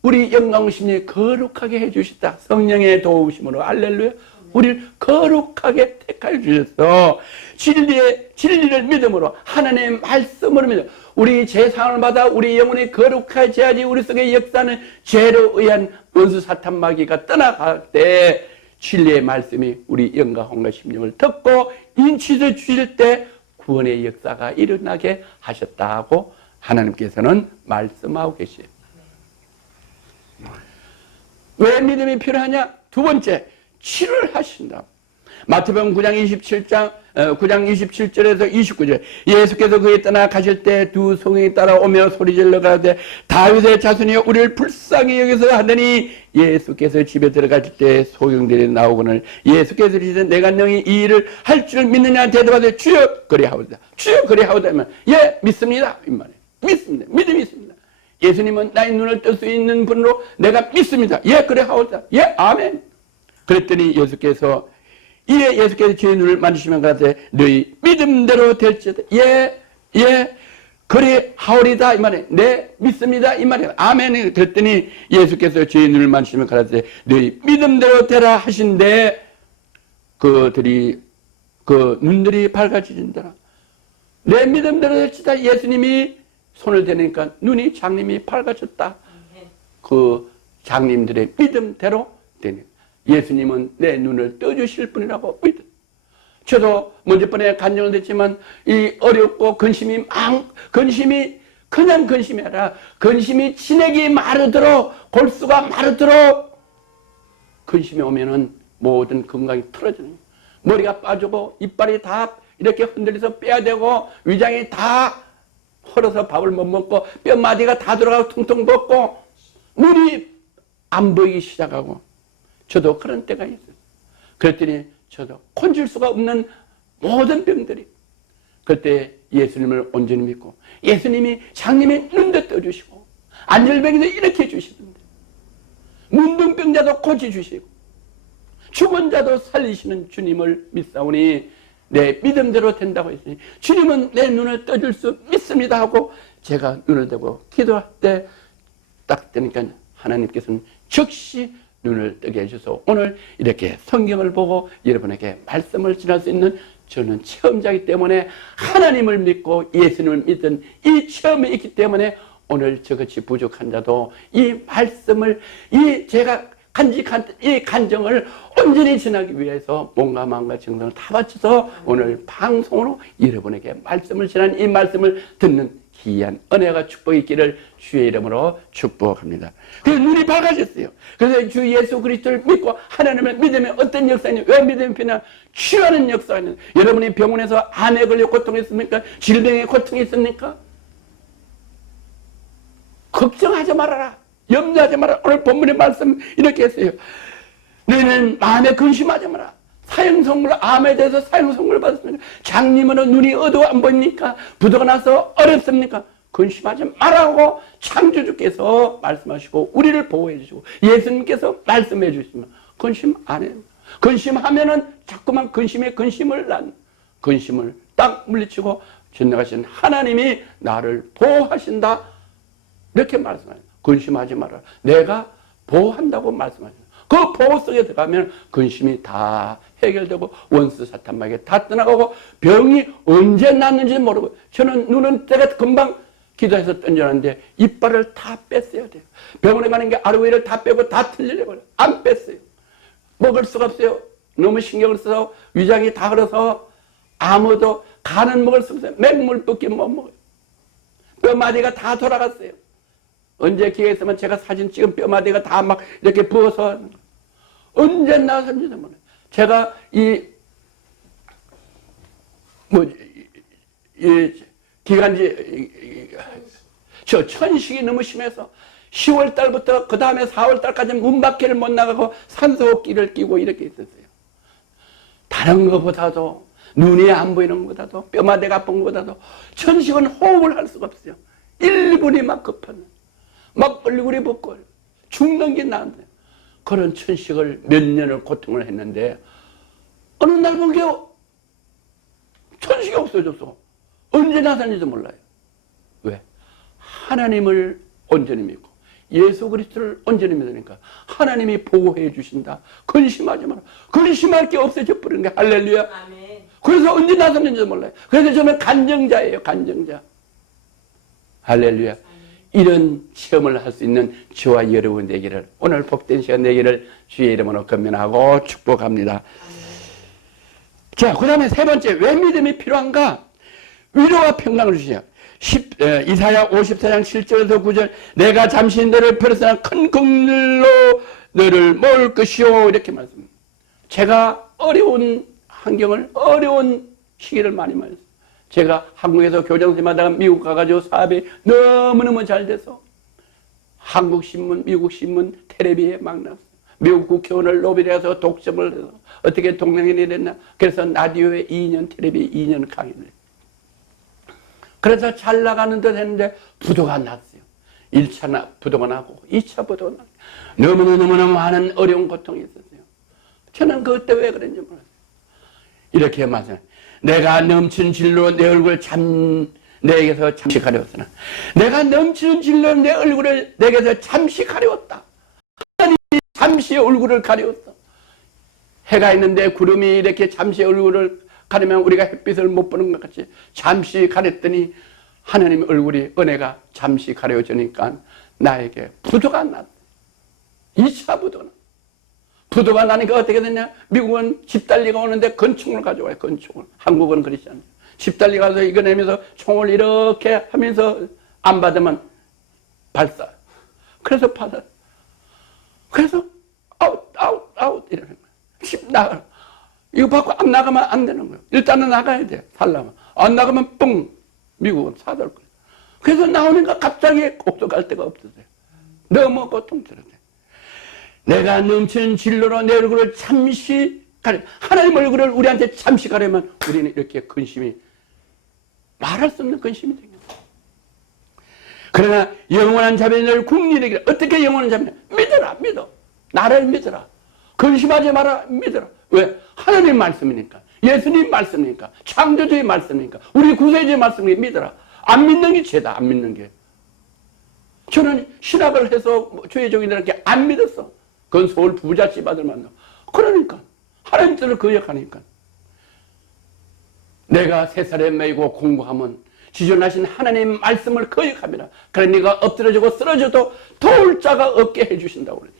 우리 영광과 심령이 거룩하게 해주시다. 성령의 도우심으로. 할렐루야. 우리를 거룩하게 택하여 주셔서 진리를 믿음으로, 하나님의 말씀으로 믿어 우리 제사함을 받아 우리 영혼이 거룩해져야지 우리 속에 역사는 죄로 의한 원수 사탄 마귀가 떠나갈 때 진리의 말씀이 우리 영광과 심령을 듣고 인치를 주실 때 구원의 역사가 일어나게 하셨다고 하나님께서는 말씀하고 계시죠. 왜 믿음이 필요하냐? 두 번째, 치료를 하신다. 마태복음 9장 27절에서 29절, 예수께서 그에 떠나 가실 때 두 성령이 따라오며 소리질러 가되 다윗의 자손이여 우리를 불쌍히 여기서 하더니 예수께서 집에 들어가실 때 소경들이 나오거늘 예수께서 이르시되 내가 너희 이 일을 할 줄 믿느냐 대답하되 주여 그리하오다. 주여 그리하오다 하면 예 믿습니다 이 말이에요. 믿습니다. 믿음이 있습니다. 예수님은 나의 눈을 뜰 수 있는 분으로 내가 믿습니다. 예 그리하오다. 예 아멘. 그랬더니 예수께서 제의 눈을 만지시면 가라사대 너희 믿음대로 될지어다. 예, 그래 하오리다 이 말이에요. 네 믿습니다 이 말이에요. 아멘. 그랬더니 예수께서 주의 눈을 만지시면 가라사대 너희 믿음대로 되라 하신데 그들이 그 눈들이 밝아지진다. 내 믿음대로 될지다. 예수님이 손을 대니까 눈이 장님이 밝아졌다. 그 장님들의 믿음대로 되니 예수님은 내 눈을 떠주실 분이라고 믿음. 저도 먼저번에 간증을 했지만 이 어렵고 근심이 그냥 근심이 아니라 근심이 진액이 마르도록 골수가 마르도록 근심이 오면은 모든 건강이 틀어지는 거예요. 머리가 빠지고 이빨이 다 이렇게 흔들려서 빼야 되고 위장이 다 헐어서 밥을 못 먹고 뼈마디가 다 들어가고 퉁퉁 붓고 눈이 안 보이기 시작하고 저도 그런 때가 있어요. 그랬더니 저도 건질 수가 없는 모든 병들이 그때 예수님을 온전히 믿고 예수님이 장님이 눈도 떠주시고 안절병이도 이렇게 해주시던데 문둥병자도 고쳐주시고 죽은 자도 살리시는 주님을 믿사오니 내 믿음대로 된다고 했으니 주님은 내 눈을 떠줄 수 믿습니다 하고 제가 눈을 뜨고 기도할 때 딱 뜨니까 하나님께서는 즉시 눈을 뜨게 해주셔서 오늘 이렇게 성경을 보고 여러분에게 말씀을 전할 수 있는 저는 체험자이기 때문에 하나님을 믿고 예수님을 믿은 이 체험이 있기 때문에 오늘 저같이 부족한 자도 이 말씀을 제가 간직한 이 간정을 온전히 전하기 위해서 몸과 마음과 정성을 다 바쳐서 오늘 방송으로 여러분에게 말씀을 전하는 이 말씀을 듣는 귀한 은혜가 축복이 있기를 주의 이름으로 축복합니다. 그래서 눈이 밝아졌어요. 그래서 주 예수 그리스도를 믿고 하나님을 믿으면 어떤 역사냐? 왜 믿으면 편냐? 치유하는 역사가 있는. 여러분이 병원에서 암에 걸려 고통했습니까? 질병에 고통했습니까? 걱정하지 말아라. 염려하지 마라. 오늘 본문의 말씀 이렇게 했어요. 너희는 마음에 근심하지 마라. 사형선물, 암에 대해서 사형선물 받았습니까? 장님은 눈이 어두워 안 보입니까? 부도가 나서 어렵습니까? 근심하지 말라고 창조주께서 말씀하시고 우리를 보호해 주시고 예수님께서 말씀해 주시면 근심 안 해요. 근심하면은 자꾸만 근심을 근심을 딱 물리치고 전능하신 하나님이 나를 보호하신다. 이렇게 말씀하세요. 근심하지 마라. 내가 보호한다고 말씀하세요. 그 보호 속에 들어가면 근심이 다 해결되고 원수 사탄마귀 다 떠나가고 병이 언제 났는지 모르고 저는 눈은 때가 금방 기도해서 던져놨는데 이빨을 다 뺐어야 돼요. 병원에 가는 게 아르웨이를 다 빼고 다 틀리려고 안 뺐어요. 먹을 수가 없어요. 너무 신경을 써서 위장이 다 흘러서 아무도 간은 먹을 수 없어요. 맹물밖에 못 먹어요. 뼈마디가 다 돌아갔어요. 언제 기회 있으면 제가 사진 찍은 뼈마디가 다 막 이렇게 부어서 언제 나섰는지도 몰라요. 제가 저 천식이 너무 심해서 10월 달부터 그 다음에 4월 달까지 문 밖에를 못 나가고 산소호흡기를 끼고 이렇게 있었어요. 다른 것보다도 눈이 안 보이는 것보다도 뼈마디가 아픈 것보다도 천식은 호흡을 할 수가 없어요. 1분이 막 급한 막 얼굴이 붓고 죽는 게 나은데 그런 천식을 몇 년을 고통을 했는데 어느 날 본 게 천식이 없어졌어. 언제 나타났는지도 몰라요. 왜? 하나님을 온전히 믿고 예수 그리스도를 온전히 믿으니까 하나님이 보호해 주신다. 근심하지 마라. 근심할 게 없어져 버린 게 할렐루야. 아멘. 그래서 언제 나타났는지도 몰라요. 그래서 저는 간정자예요. 간정자. 할렐루야. 이런 체험을 할 수 있는 저와 여러분 되기를 오늘 복된 시간 되기를 주의 이름으로 건면하고 축복합니다. 자, 그 다음에 세 번째 왜 믿음이 필요한가? 위로와 평강을 주시죠. 이사야 54장 7절에서 9절 내가 잠시 너를 버렸으나 큰 긍휼로 너를 모을 것이요 이렇게 말씀합니다. 제가 어려운 환경을 어려운 시기를 많이 맞았어요. 제가 한국에서 교장선생님 하다가 미국 가가지고 사업이 너무너무 잘 돼서 한국신문, 미국신문, 텔레비에 막 나왔어요. 미국 국회의원을 로비해서 독점을 해서 어떻게 동명연이 됐나. 그래서 라디오에 2년, 텔레비에 2년 강의를 했어요. 그래서 잘 나가는 듯 했는데 부도가 났어요. 1차 부도가 나고 2차 부도가 나고 너무너무 많은 어려운 고통이 있었어요. 저는 그때 왜 그런지 몰랐어요. 이렇게 말해요. 내가 넘친 진로 내 얼굴 내게서 잠시 가려웠으나 내가 넘치는 진로 내 얼굴을 내게서 잠시 가려웠다. 하나님이 잠시 얼굴을 가려웠다. 해가 있는데 구름이 이렇게 잠시 얼굴을 가리면 우리가 햇빛을 못 보는 것 같이 잠시 가렸더니 하나님의 얼굴이 은혜가 잠시 가려워지니까 나에게 부도가 났다. 2차 부도가 났다. 부도가 나니까 어떻게 됐냐? 미국은 집달리가 오는데 건총을 가져와요. 건총을. 한국은 그렇지 않아요. 집달리 가서 이겨내면서 총을 이렇게 하면서 안 받으면 발사. 그래서 받아. 그래서 아웃 이러는 거예요. 집 나가. 이거 받고 안 나가면 안 되는 거예요. 일단은 나가야 돼. 살려면. 안 나가면 뻥. 미국은 사들 거예요. 그래서 나오니까 갑자기 옥도 갈 데가 없어져요. 너무 고통스러워요. 내가 넘치는 진로로 내 얼굴을 잠시 가려. 하나님 얼굴을 우리한테 잠시 가려면 우리는 이렇게 근심이 말할 수 없는 근심이 생겨요. 그러나 영원한 자비는 늘 국리되기를. 어떻게 영원한 자비냐? 믿어라, 믿어. 나를 믿어라. 근심하지 마라, 믿어라. 왜? 하나님 말씀이니까. 예수님 말씀이니까. 창조주의 말씀이니까. 우리 구세주의 말씀이니까 믿어라. 안 믿는 게 죄다, 안 믿는 게. 저는 신학을 해서 주의종이들에게 안 믿었어. 그건 서울 부잣집 아들 만나. 그러니까. 하나님 뜻을 거역하니까. 내가 세살에 매이고 공부하면 지존하신 하나님 말씀을 거역합니다. 그래 네가 엎드려지고 쓰러져도 도울 자가 없게 해주신다고 그러죠.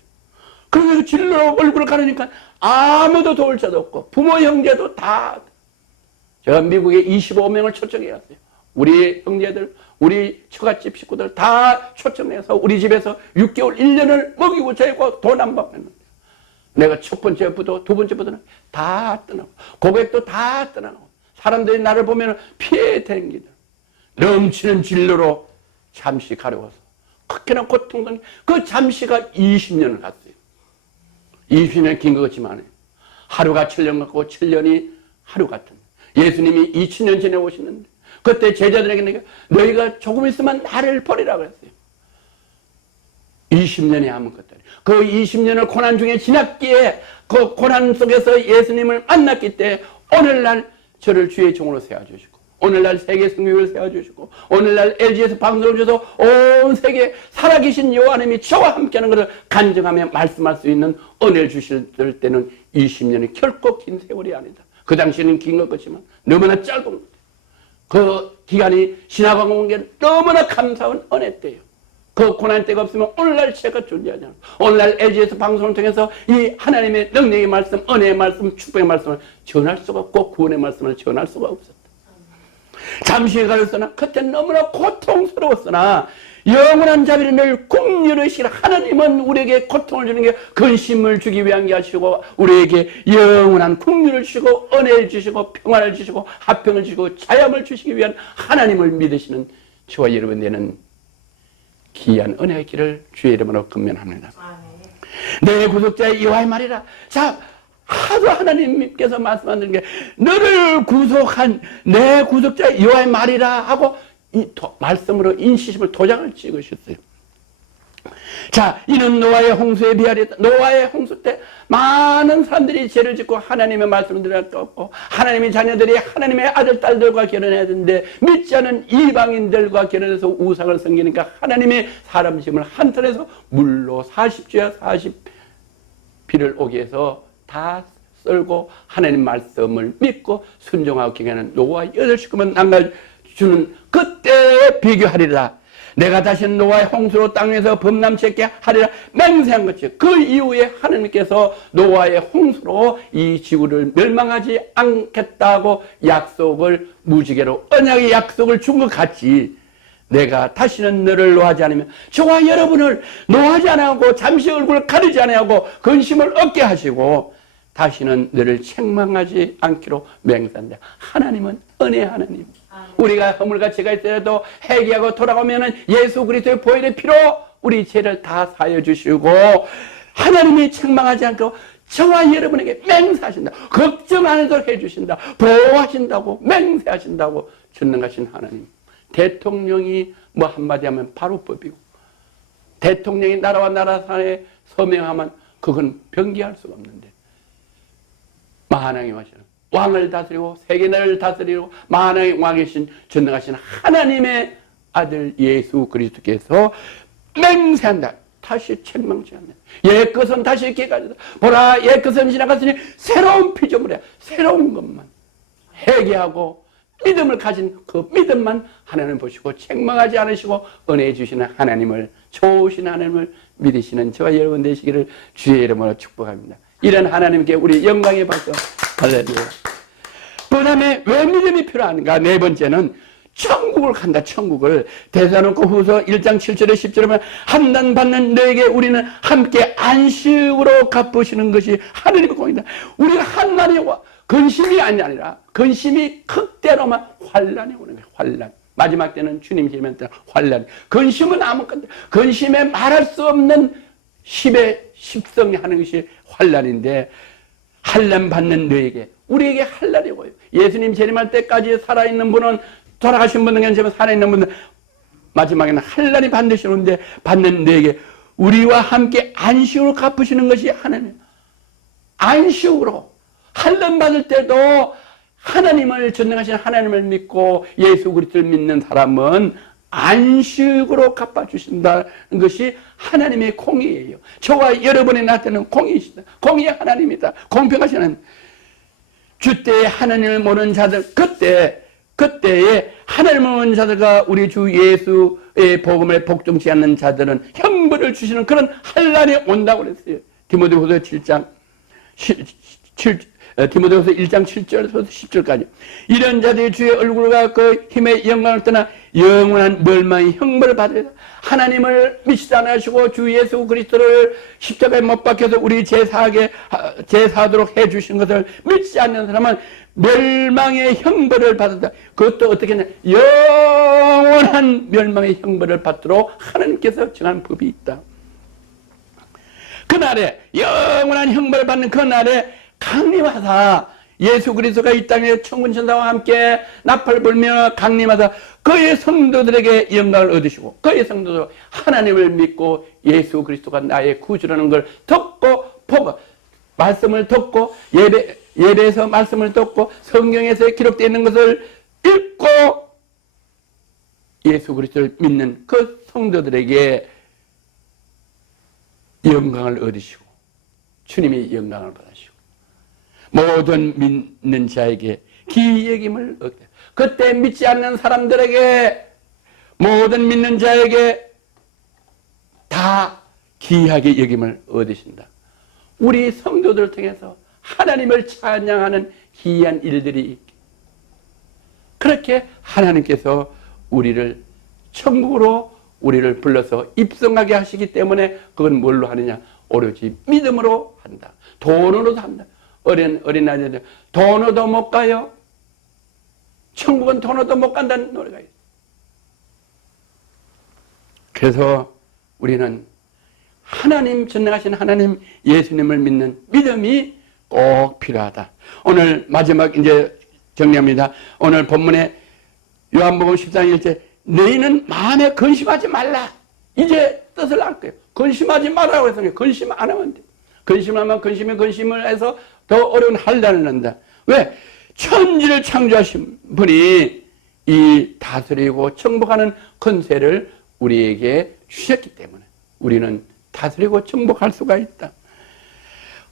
그래서 진로 얼굴을 가리니까 아무도 도울 자도 없고 부모 형제도 다. 제가 미국에 25명을 초청해 왔어요. 우리 형제들, 우리 처갓집 식구들 다 초청해서 우리 집에서 6개월, 1년을 먹이고 재고 돈 안 받았는데 내가 첫 번째 부도, 두 번째 부도는 다 떠나고 고백도 다 떠나고 사람들이 나를 보면 피해 댕기다. 넘치는 진로로 잠시 가려워서 그렇게나 고통받는 그 잠시가 20년을 갔어요. 20년 긴 것 같지만 하루가 7년 같고 7년이 하루 같은. 예수님이 2000년 전에 오시는데 그때 제자들에게 너희가 조금 있으면 나를 버리라 그랬어요. 20년이 아무것도 아니에요. 그 20년을 고난 중에 지났기에 그 고난 속에서 예수님을 만났기 때문에 오늘날 저를 주의 종으로 세워주시고 오늘날 세계 성교회를 세워주시고 오늘날 LG에서 방송을 주셔서 온 세계에 살아계신 여호와 하나님이 저와 함께하는 것을 간증하며 말씀할 수 있는 은혜를 주실 때는 20년이 결코 긴 세월이 아니다. 그 당시에는 긴 것 같지만 너무나 짧은 것. 그 기간이 지나가고 온 게 너무나 감사한 은혜 때예요. 그 고난 때가 없으면 오늘날 제가 존재하지 않아요. 오늘날 LG에서 방송을 통해서 이 하나님의 능력의 말씀, 은혜의 말씀, 축복의 말씀을 전할 수가 없고 구원의 말씀을 전할 수가 없었다. 잠시 가렸으나 그때 너무나 고통스러웠으나 영원한 자비를 늘 국률의시라. 하나님은 우리에게 고통을 주는 게 근심을 주기 위한 게 하시고 우리에게 영원한 국률을 주시고 은혜를 주시고 평안을 주시고 화평을 주시고 자염을 주시기 위한 하나님을 믿으시는 저와 여러분들은 귀한 은혜의 길을 주의 이름으로 건면합니다. 내 구속자 여호와의 말이라. 자, 하도 하나님께서 말씀하는 게 너를 구속한 내 구속자 여호와의 말이라 하고 이 말씀으로 인시심을 도장을 찍으셨어요. 자, 이는 노아의 홍수에 비하리다. 노아의 홍수 때 많은 사람들이 죄를 짓고 하나님의 말씀을 들었고 하나님의 자녀들이 하나님의 아들, 딸들과 결혼해야 되는데 믿지 않은 이방인들과 결혼해서 우상을 섬기니까 하나님의 사람 심을 한턴에서 물로 40주야 40비를 오게 해서 다 썰고 하나님 말씀을 믿고 순종하고 경외하는 노아 8식구만 남겨주는 그때에 비교하리라. 내가 다시 노아의 홍수로 땅에서 범람치 않게 하리라 맹세한 것이. 그 이후에 하나님께서 노아의 홍수로 이 지구를 멸망하지 않겠다고 약속을 무지개로 언약의 약속을 준 것 같이 내가 다시는 너를 노하지 않으면 저와 여러분을 노하지 않고 잠시 얼굴을 가리지 않고 근심을 얻게 하시고 다시는 너를 책망하지 않기로 맹세한다. 하나님은 은혜 하나님. 우리가 허물과 죄가 있더라도 회개하고 돌아오면 예수 그리스도의 보혈의 피로 우리 죄를 다 사여 주시고 하나님이 책망하지 않고 저와 여러분에게 맹세하신다. 걱정 안 해도 해주신다. 보호하신다고 맹세하신다고 전능하신 하나님. 대통령이 뭐 한마디 하면 바로 법이고 대통령이 나라와 나라 사이에 서명하면 그건 변기할 수가 없는데 하나님 하시는 왕을 다스리고 세계를 다스리고 만왕의 왕이신 전능하신 하나님의 아들 예수 그리스도께서 맹세한다. 다시 책망치 않네. 옛 것은 다시 깨가지다. 보라, 옛 것은 지나갔으니 새로운 피조물이야. 새로운 것만 회개하고 믿음을 가진 그 믿음만 하나님 보시고 책망하지 않으시고 은혜 주시는 하나님을, 좋으신 하나님을 믿으시는 저와 여러분 되시기를 주의 이름으로 축복합니다. 이런 하나님께 우리 영광의 박수. 할렐루야. 그 다음에 왜 믿음이 필요한가? 네 번째는 천국을 간다. 천국을. 데살로니가 후서 1장 7절에 10절에 보면 한난 받는 너에게 우리는 함께 안식으로 갚으시는 것이 하느님의 공이다. 우리가 한난이 근심이 아니라 근심이 극대로만 환란이 오는 거예요. 환란. 마지막 때는 주님 재림 때 환란. 근심은 아무것도, 근심에 말할 수 없는 10의 10성이 하는 것이 환란인데, 환란 받는 너에게, 우리에게 환란이 오요. 예수님 재림할 때까지 살아있는 분은, 돌아가신 분은 괜찮지만 살아있는 분은 마지막에는 환란이 반드시 오는데, 받는 너에게 우리와 함께 안식으로 갚으시는 것이 하나님. 안식으로. 환란 받을 때도 하나님을, 전능하신 하나님을 믿고 예수 그리스도를 믿는 사람은 안식으로 갚아주신다는 것이 하나님의 공의예요. 저와 여러분이 나한테는 공의이시다. 공의의 하나님이다. 공평하신 하나님. 주때에 하나님을 모르는 자들, 그때에 하나님을 모르는 자들과 우리 주 예수의 복음을 복종치 않는 자들은 형벌을 주시는 그런 환란이 온다고 그랬어요. 디모데후서 7장 디모데후서 1장 7절에서 10절까지 이런 자들이 주의 얼굴과 그 힘의 영광을 떠나 영원한 멸망의 형벌을 받으리라. 하나님을 믿지 않으시고 주 예수 그리스도를 십자가에 못 박혀서 우리 제사하도록 해주신 것을 믿지 않는 사람은 멸망의 형벌을 받는다. 그것도 어떻게 하냐, 영원한 멸망의 형벌을 받도록 하나님께서 정한 법이 있다. 그날에 영원한 형벌을 받는 그날에 강림하사 예수 그리스도가 이 땅에 천군 천사와 함께 나팔 불며 강림하사 그의 성도들에게 영광을 얻으시고 그의 성도들 하나님을 믿고 예수 그리스도가 나의 구주라는 걸 듣고 보고 말씀을 듣고 예배에서 말씀을 듣고 성경에서 기록되어 있는 것을 읽고 예수 그리스도를 믿는 그 성도들에게 영광을 얻으시고 주님이 영광을 받으시고 모든 믿는 자에게 기이 여김을 얻게. 그때 믿지 않는 사람들에게 모든 믿는 자에게 다 기이하게 여김을 얻으신다. 우리 성도들을 통해서 하나님을 찬양하는 기이한 일들이 있게. 그렇게 하나님께서 우리를 천국으로 우리를 불러서 입성하게 하시기 때문에 그건 뭘로 하느냐? 오로지 믿음으로 한다. 돈으로도 한다. 어린아이들 돈으로도 못 가요. 천국은 돈으로도 못 간다는 노래가 있어요. 그래서 우리는 하나님, 전능하신 하나님 예수님을 믿는 믿음이 꼭 필요하다. 오늘 마지막 이제 정리합니다. 오늘 본문에 요한복음 14장 1절 너희는 마음에 근심하지 말라. 이제 뜻을 알 거예요. 근심하지 말라고 해서 근심 안 하면 돼. 근심하면 근심을 해서 더 어려운 환난을 난다. 왜? 천지를 창조하신 분이 이 다스리고 정복하는 권세를 우리에게 주셨기 때문에 우리는 다스리고 정복할 수가 있다.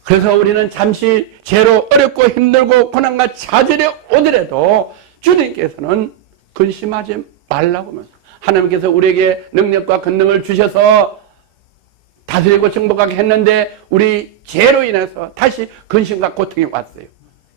그래서 우리는 잠시 죄로 어렵고 힘들고 고난과 좌절이 오더라도 주님께서는 근심하지 말라고 하면서 하나님께서 우리에게 능력과 권능을 주셔서 다스리고 정복하게 했는데 우리 죄로 인해서 다시 근심과 고통이 왔어요.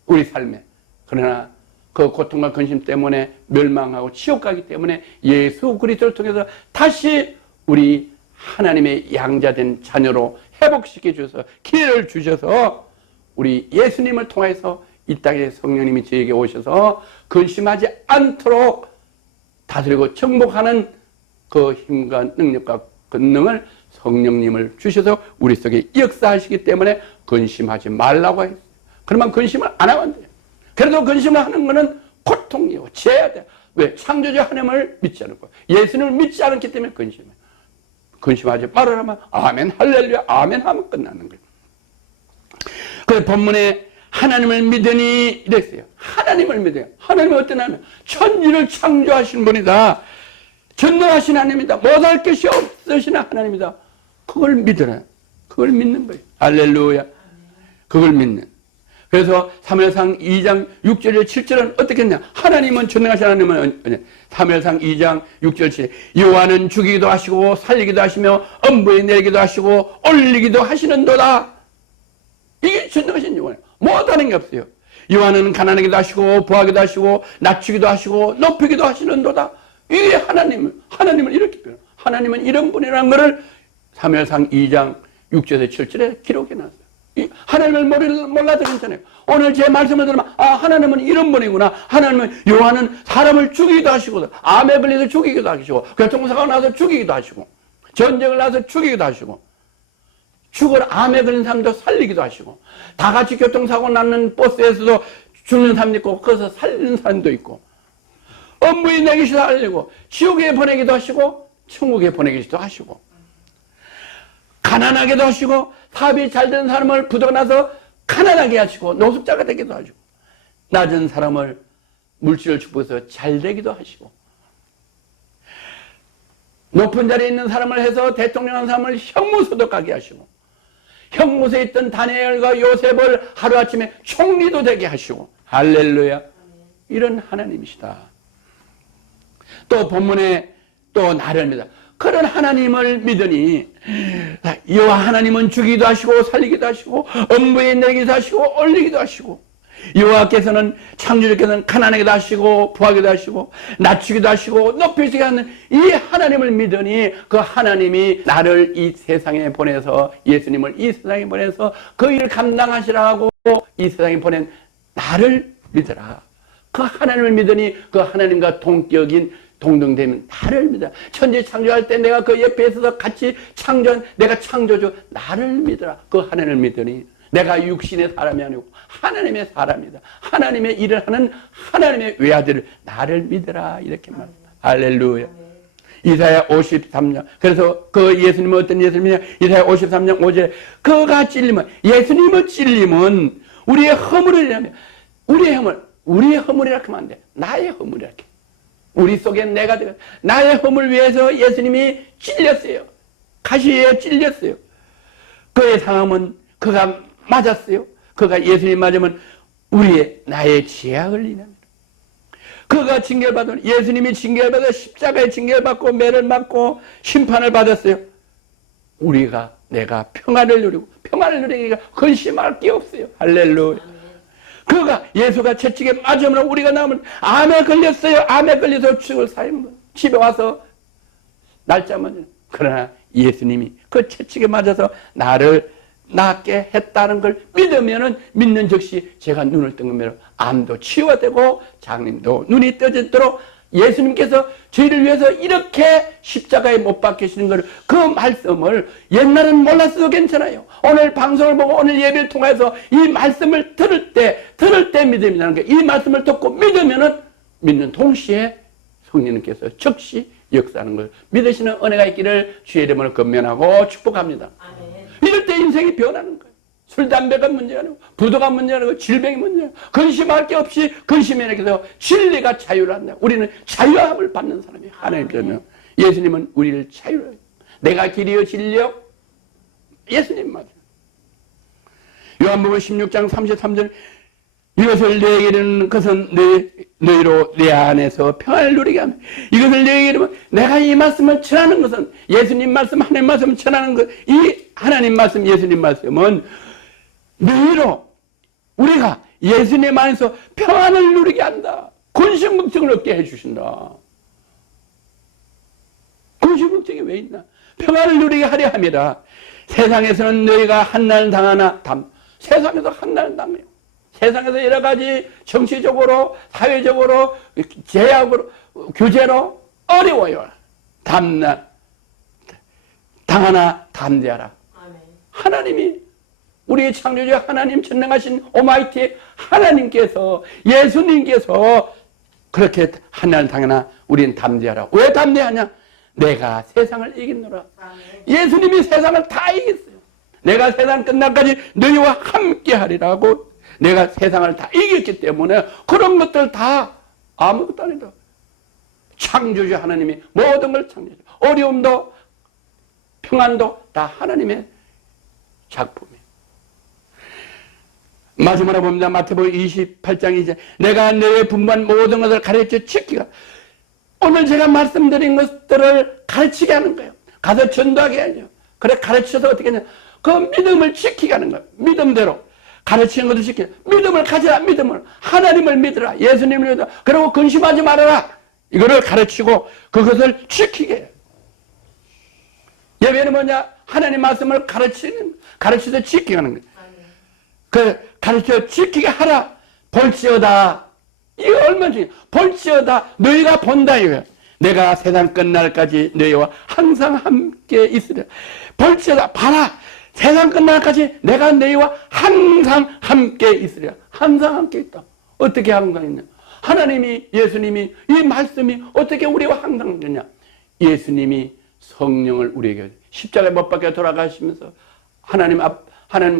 우리 삶에. 그러나 그 고통과 근심 때문에 멸망하고 지옥 가기 때문에 예수 그리스도를 통해서 다시 우리 하나님의 양자된 자녀로 회복시켜 주셔서 기회를 주셔서 우리 예수님을 통해서 이 땅에 성령님이 저에게 오셔서 근심하지 않도록 다스리고 정복하는 그 힘과 능력과 권능을 성령님을 주셔서 우리 속에 역사하시기 때문에 근심하지 말라고 했어요. 그러면 근심을 안 하면 돼요. 그래도 근심을 하는 것은 고통이고 죄야 돼. 왜? 창조주 하나님을 믿지 않을 거야. 예수님을 믿지 않았기 때문에 근심해. 근심하지 말아라면 아멘 할렐루야 아멘 하면 끝나는 거예요. 그 본문에 하나님을 믿으니 이랬어요. 하나님을 믿어요. 하나님은 어떤 하나님? 천지를 창조하신 분이다. 전능하신 하나님이다. 못할 것이 없으신 하나님이다. 그걸 믿어라. 그걸 믿는 거예요. 할렐루야. 그걸 믿는. 그래서 사무엘상 2장 6절 7절은 어떻게 했냐? 하나님은 전능하신 하나님은 사무엘상 2장 6절 7절 여호와는 죽이기도 하시고 살리기도 하시며 엄부에 내리기도 하시고 올리기도 하시는도다. 이게 전능하신 여호와예요. 못하는 게 없어요. 여호와는 가난하기도 하시고 부하기도 하시고 낮추기도 하시고 높이기도 하시는도다. 이게 하나님을 이렇게 표현해요. 하나님은 이런 분이라는 것을 사무엘상 2장 6절에서 7절에 기록해놨어요. 하나님을 몰라도 괜찮아요. 오늘 제 말씀을 들으면 하나님은 이런 분이구나. 하나님은 여호와는 사람을 죽이기도 하시고 암에 걸려서 죽이기도 하시고 교통사고가 나서 죽이기도 하시고 전쟁을 나서 죽이기도 하시고 암에 걸린 사람도 살리기도 하시고 다 같이 교통사고 나는 버스에서도 죽는 사람도 있고 거기서 살리는 사람도 있고 업무에 내기도 살리고 지옥에 보내기도 하시고 천국에 보내기도 하시고 가난하게도 하시고 사업이 잘 되는 사람을 부도가 나서 가난하게 하시고 노숙자가 되기도 하시고 낮은 사람을 물질을 축복해서 잘 되기도 하시고 높은 자리에 있는 사람을 해서 대통령한 사람을 형무소도 가게 하시고 형무소에 있던 다니엘과 요셉을 하루아침에 총리도 되게 하시고 할렐루야. 이런 하나님이시다. 또 본문에 또 나름입니다. 그런 하나님을 믿으니 여호와 하나님은 주기도 하시고 살리기도 하시고 엄부에 내기도 하시고 올리기도 하시고 여호와께서는 창조주께서는 가난하기도 하시고 부하기도 하시고 낮추기도 하시고 높이시게 하는 이 하나님을 믿으니 그 하나님이 나를 이 세상에 보내서 예수님을 이 세상에 보내서 그 일을 감당하시라고 이 세상에 보낸 나를 믿어라. 그 하나님을 믿으니 그 하나님과 동격인 동등되면 나를 믿어라. 천지 창조할 때 내가 그 옆에 있어서 같이 창조한 내가 창조주 나를 믿어라. 그 하나님을 믿으니 내가 육신의 사람이 아니고 하나님의 사람이다. 하나님의 일을 하는 하나님의 외아들 나를 믿어라. 이렇게 말합니다. 할렐루야. 이사야 53장. 그래서 그 예수님은 어떤 예수님이냐? 이사야 53장 5절에 그가 찔리면 예수님의 찔림은 우리의 허물이라며 우리의 허물이라 하면 안 돼. 나의 허물이라 해. 우리 속에 내가 나의 허물 위해서 예수님이 찔렸어요. 가시에 찔렸어요. 그의 상함은 그가 맞았어요. 그가 예수님 맞으면 나의 죄악을 인합니다. 그가 징계받은 예수님이 징계받아 십자가에 징계받고 매를 맞고 심판을 받았어요. 내가 평안을 누리고 평안을 누리기가 근심할 게 없어요. 할렐루야. 예수가 채찍에 맞으면 우리가 나오면 암에 걸렸어요. 암에 걸려서 죽을 사이면 집에 와서 날짜만. 그러나 예수님이 그 채찍에 맞아서 나를 낫게 했다는 걸 믿는 즉시 제가 눈을 뜬금으로 암도 치유되고 장님도 눈이 떠지도록 예수님께서 저희를 위해서 이렇게 십자가에 못 박히시는 걸 그 말씀을 옛날은 몰랐어도 괜찮아요. 오늘 방송을 보고 오늘 예배를 통해서 이 말씀을 들을 때 믿음이라는 게 이 말씀을 듣고 믿는 동시에 성령님께서 즉시 역사하는 걸 믿으시는 은혜가 있기를 주의 이름으로 건면하고 축복합니다. 아멘. 이럴 때 인생이 변하는 거예요. 술, 담배가 문제가 아니고 부도가 문제가 아니고 질병이 문제가 아니고 근심할 게 없이 근심에 이렇게 진리가 자유를 한다. 우리는 자유함을 받는 사람이에요. 하나님 때문에. 예수님은 우리를 자유를 해요. 내가 길이요 진리요 예수님 맞아요. 요한복음 16장 33절 이것을 너에게 이르는 것은 너희로 내 안에서 평안을 누리게 합니다. 이것을 너에게 이르면 내가 이 말씀을 전하는 것은 예수님 말씀 하나님 말씀을 전하는 것 이 하나님 말씀 예수님 말씀은 너희로 우리가 예수님 안에서 평안을 누리게 한다. 근심걱정을 없게 해주신다. 근심걱정이 왜 있나? 평안을 누리게 하려 함이라. 세상에서는 너희가 한날 당하나 세상에서 한날 당해요. 세상에서 여러 가지 정치적으로 사회적으로 제약으로 규제로 어려워요. 당하나 담대하라. 아멘. 하나님이 우리의 창조주 하나님 전능하신 오마이티 하나님께서 예수님께서 그렇게 한날 당하나 우리는 담대하라. 왜 담대하냐? 내가 세상을 이겼노라. 아멘. 예수님이 세상을 다 이겼어요. 내가 세상 끝날까지 너희와 함께 하리라고 내가 세상을 다 이겼기 때문에 그런 것들 다 아무것도 아니다. 창조주 하나님이 모든 걸 창조주. 어려움도 평안도 다 하나님의 작품이에요. 마지막으로 봅니다. 마태복음 28장 이제 내가 너의 분부한 모든 것을 가르쳐 지키라. 오늘 제가 말씀드린 것들을 가르치게 하는 거예요. 가서 전도하게 하죠. 그래 가르쳐서 어떻게 하냐. 그 믿음을 지키게 하는 거예요. 믿음대로. 가르치는 것을 지키라. 믿음을 가져라. 믿음을. 하나님을 믿으라. 예수님을 믿으라. 그리고 근심하지 말아라. 이거를 가르치고 그것을 지키게 해요. 예배는 뭐냐? 하나님 말씀을 가르쳐서 지키게 하는 거예요. 그 가르쳐 지키게 하라. 볼지어다. 이거 얼마나 중요해. 볼지어다. 너희가 본다 이거야. 내가 세상 끝날까지 너희와 항상 함께 있으리라. 볼지어다. 봐라. 세상 끝날까지 내가 너희와 항상 함께 있으리라. 항상 함께 있다. 어떻게 항상 있냐? 하나님이 예수님이 이 말씀이 어떻게 우리와 항상 있느냐? 예수님이 성령을 우리에게 십자가에 못 박혀 돌아가시면서 하나님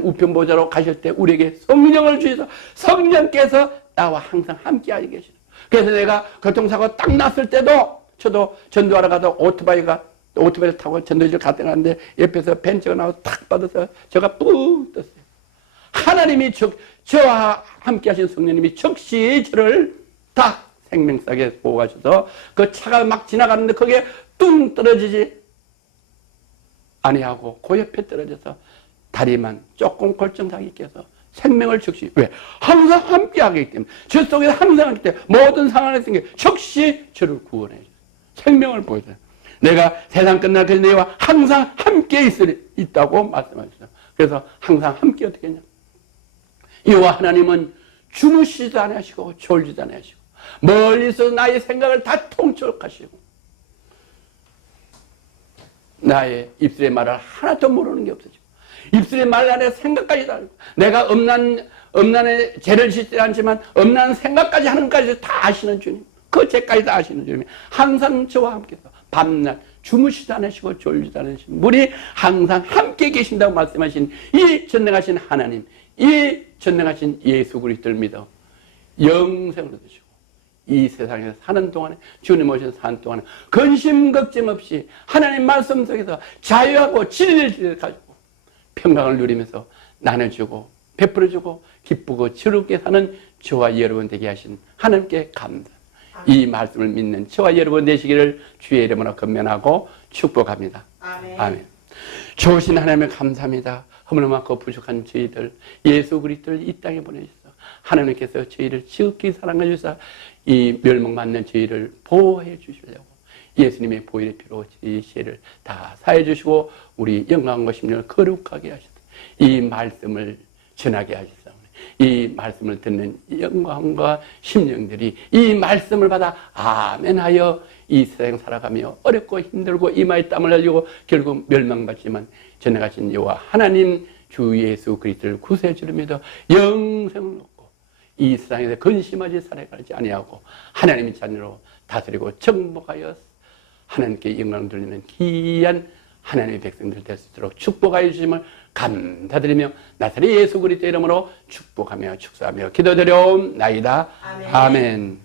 우편 보좌로 가실 때 우리에게 성령을 주셔서 성령께서 나와 항상 함께 하고 계시는. 그래서 내가 교통사고 딱 났을 때도 저도 전도하러 가서 오토바이를 타고 전도지를 갔는데 옆에서 벤츠가 나와서 탁 받아서 제가 뿡 떴어요. 하나님이 저와 함께 하신 성령님이 즉시 저를 딱 생명사게 보고 가셔서 그 차가 막 지나가는데 거기에 뚱 떨어지지 아니하고 그 옆에 떨어져서 다리만 조금 골정하게 껴서 생명을 즉시 왜? 항상 함께 하기 때문에 저 속에 항상 하기 때문에 모든 상황에 생겨 즉시 저를 구원해 주세요. 생명을 보여줘요. 내가 세상 끝날까지 너희와 항상 함께 있다고 말씀하셨어요. 그래서 항상 함께 어떻게 했냐? 여호와 하나님은 주무시지도 아니하시고 졸지도 아니하시고 멀리서 나의 생각을 다 통촉하시고 나의 입술의 말을 하나도 모르는 게 없어지고 입술의 말 안에 생각까지 다 알고 내가 음란에 죄를 짓지 않지만 음란 생각까지 하는 것까지 다 아시는 주님, 그 죄까지 다 아시는 주님이 항상 저와 함께서 밤낮 주무시지 않으시고 졸지도 않으시고 우리 항상 함께 계신다고 말씀하신 이 전능하신 하나님, 이 전능하신 예수 그리스도를 믿어 영생을 얻으시고 이 세상에서 사는 동안에 주님 오셔서 사는 동안에 근심 걱정 없이 하나님 말씀 속에서 자유하고 진리를 가지고 평강을 누리면서 나눠주고 베풀어주고 기쁘고 즐겁게 사는 저와 여러분 되게 하신 하나님께 감사. 이 말씀을 믿는 저와 여러분 되시기를 주의 이름으로 건면하고 축복합니다. 아멘. 아멘. 좋으신 하나님을 감사합니다. 허물로 많고 부족한 저희들 예수 그리스도를 이 땅에 보내주셔서 하나님께서 저희를 지극히 사랑해 주셔서 이 멸망받는 저희를 보호해 주시려고 예수님의 보혈의 피로 저희 죄를 다 사해 주시고 우리 영광과 심령을 거룩하게 하셔서 이 말씀을 전하게 하셔서 이 말씀을 듣는 영광과 심령들이 이 말씀을 받아 아멘하여 이 세상 살아가며 어렵고 힘들고 이마에 땀을 흘리고 결국 멸망받지만 전능하신 여호와 하나님 주 예수 그리스도를 구세해 주를 믿어 영생을 얻고 이 세상에서 근심하지 살아가지 아니하고 하나님의 자녀로 다스리고 정복하여 하나님께 영광을 돌리는 귀한 하나님의 백성들 될 수 있도록 축복하여 주심을 감사드리며 나사렛 예수 그리스도 이름으로 축복하며 축사하며 기도드려옵나이다. 아멘. 아멘.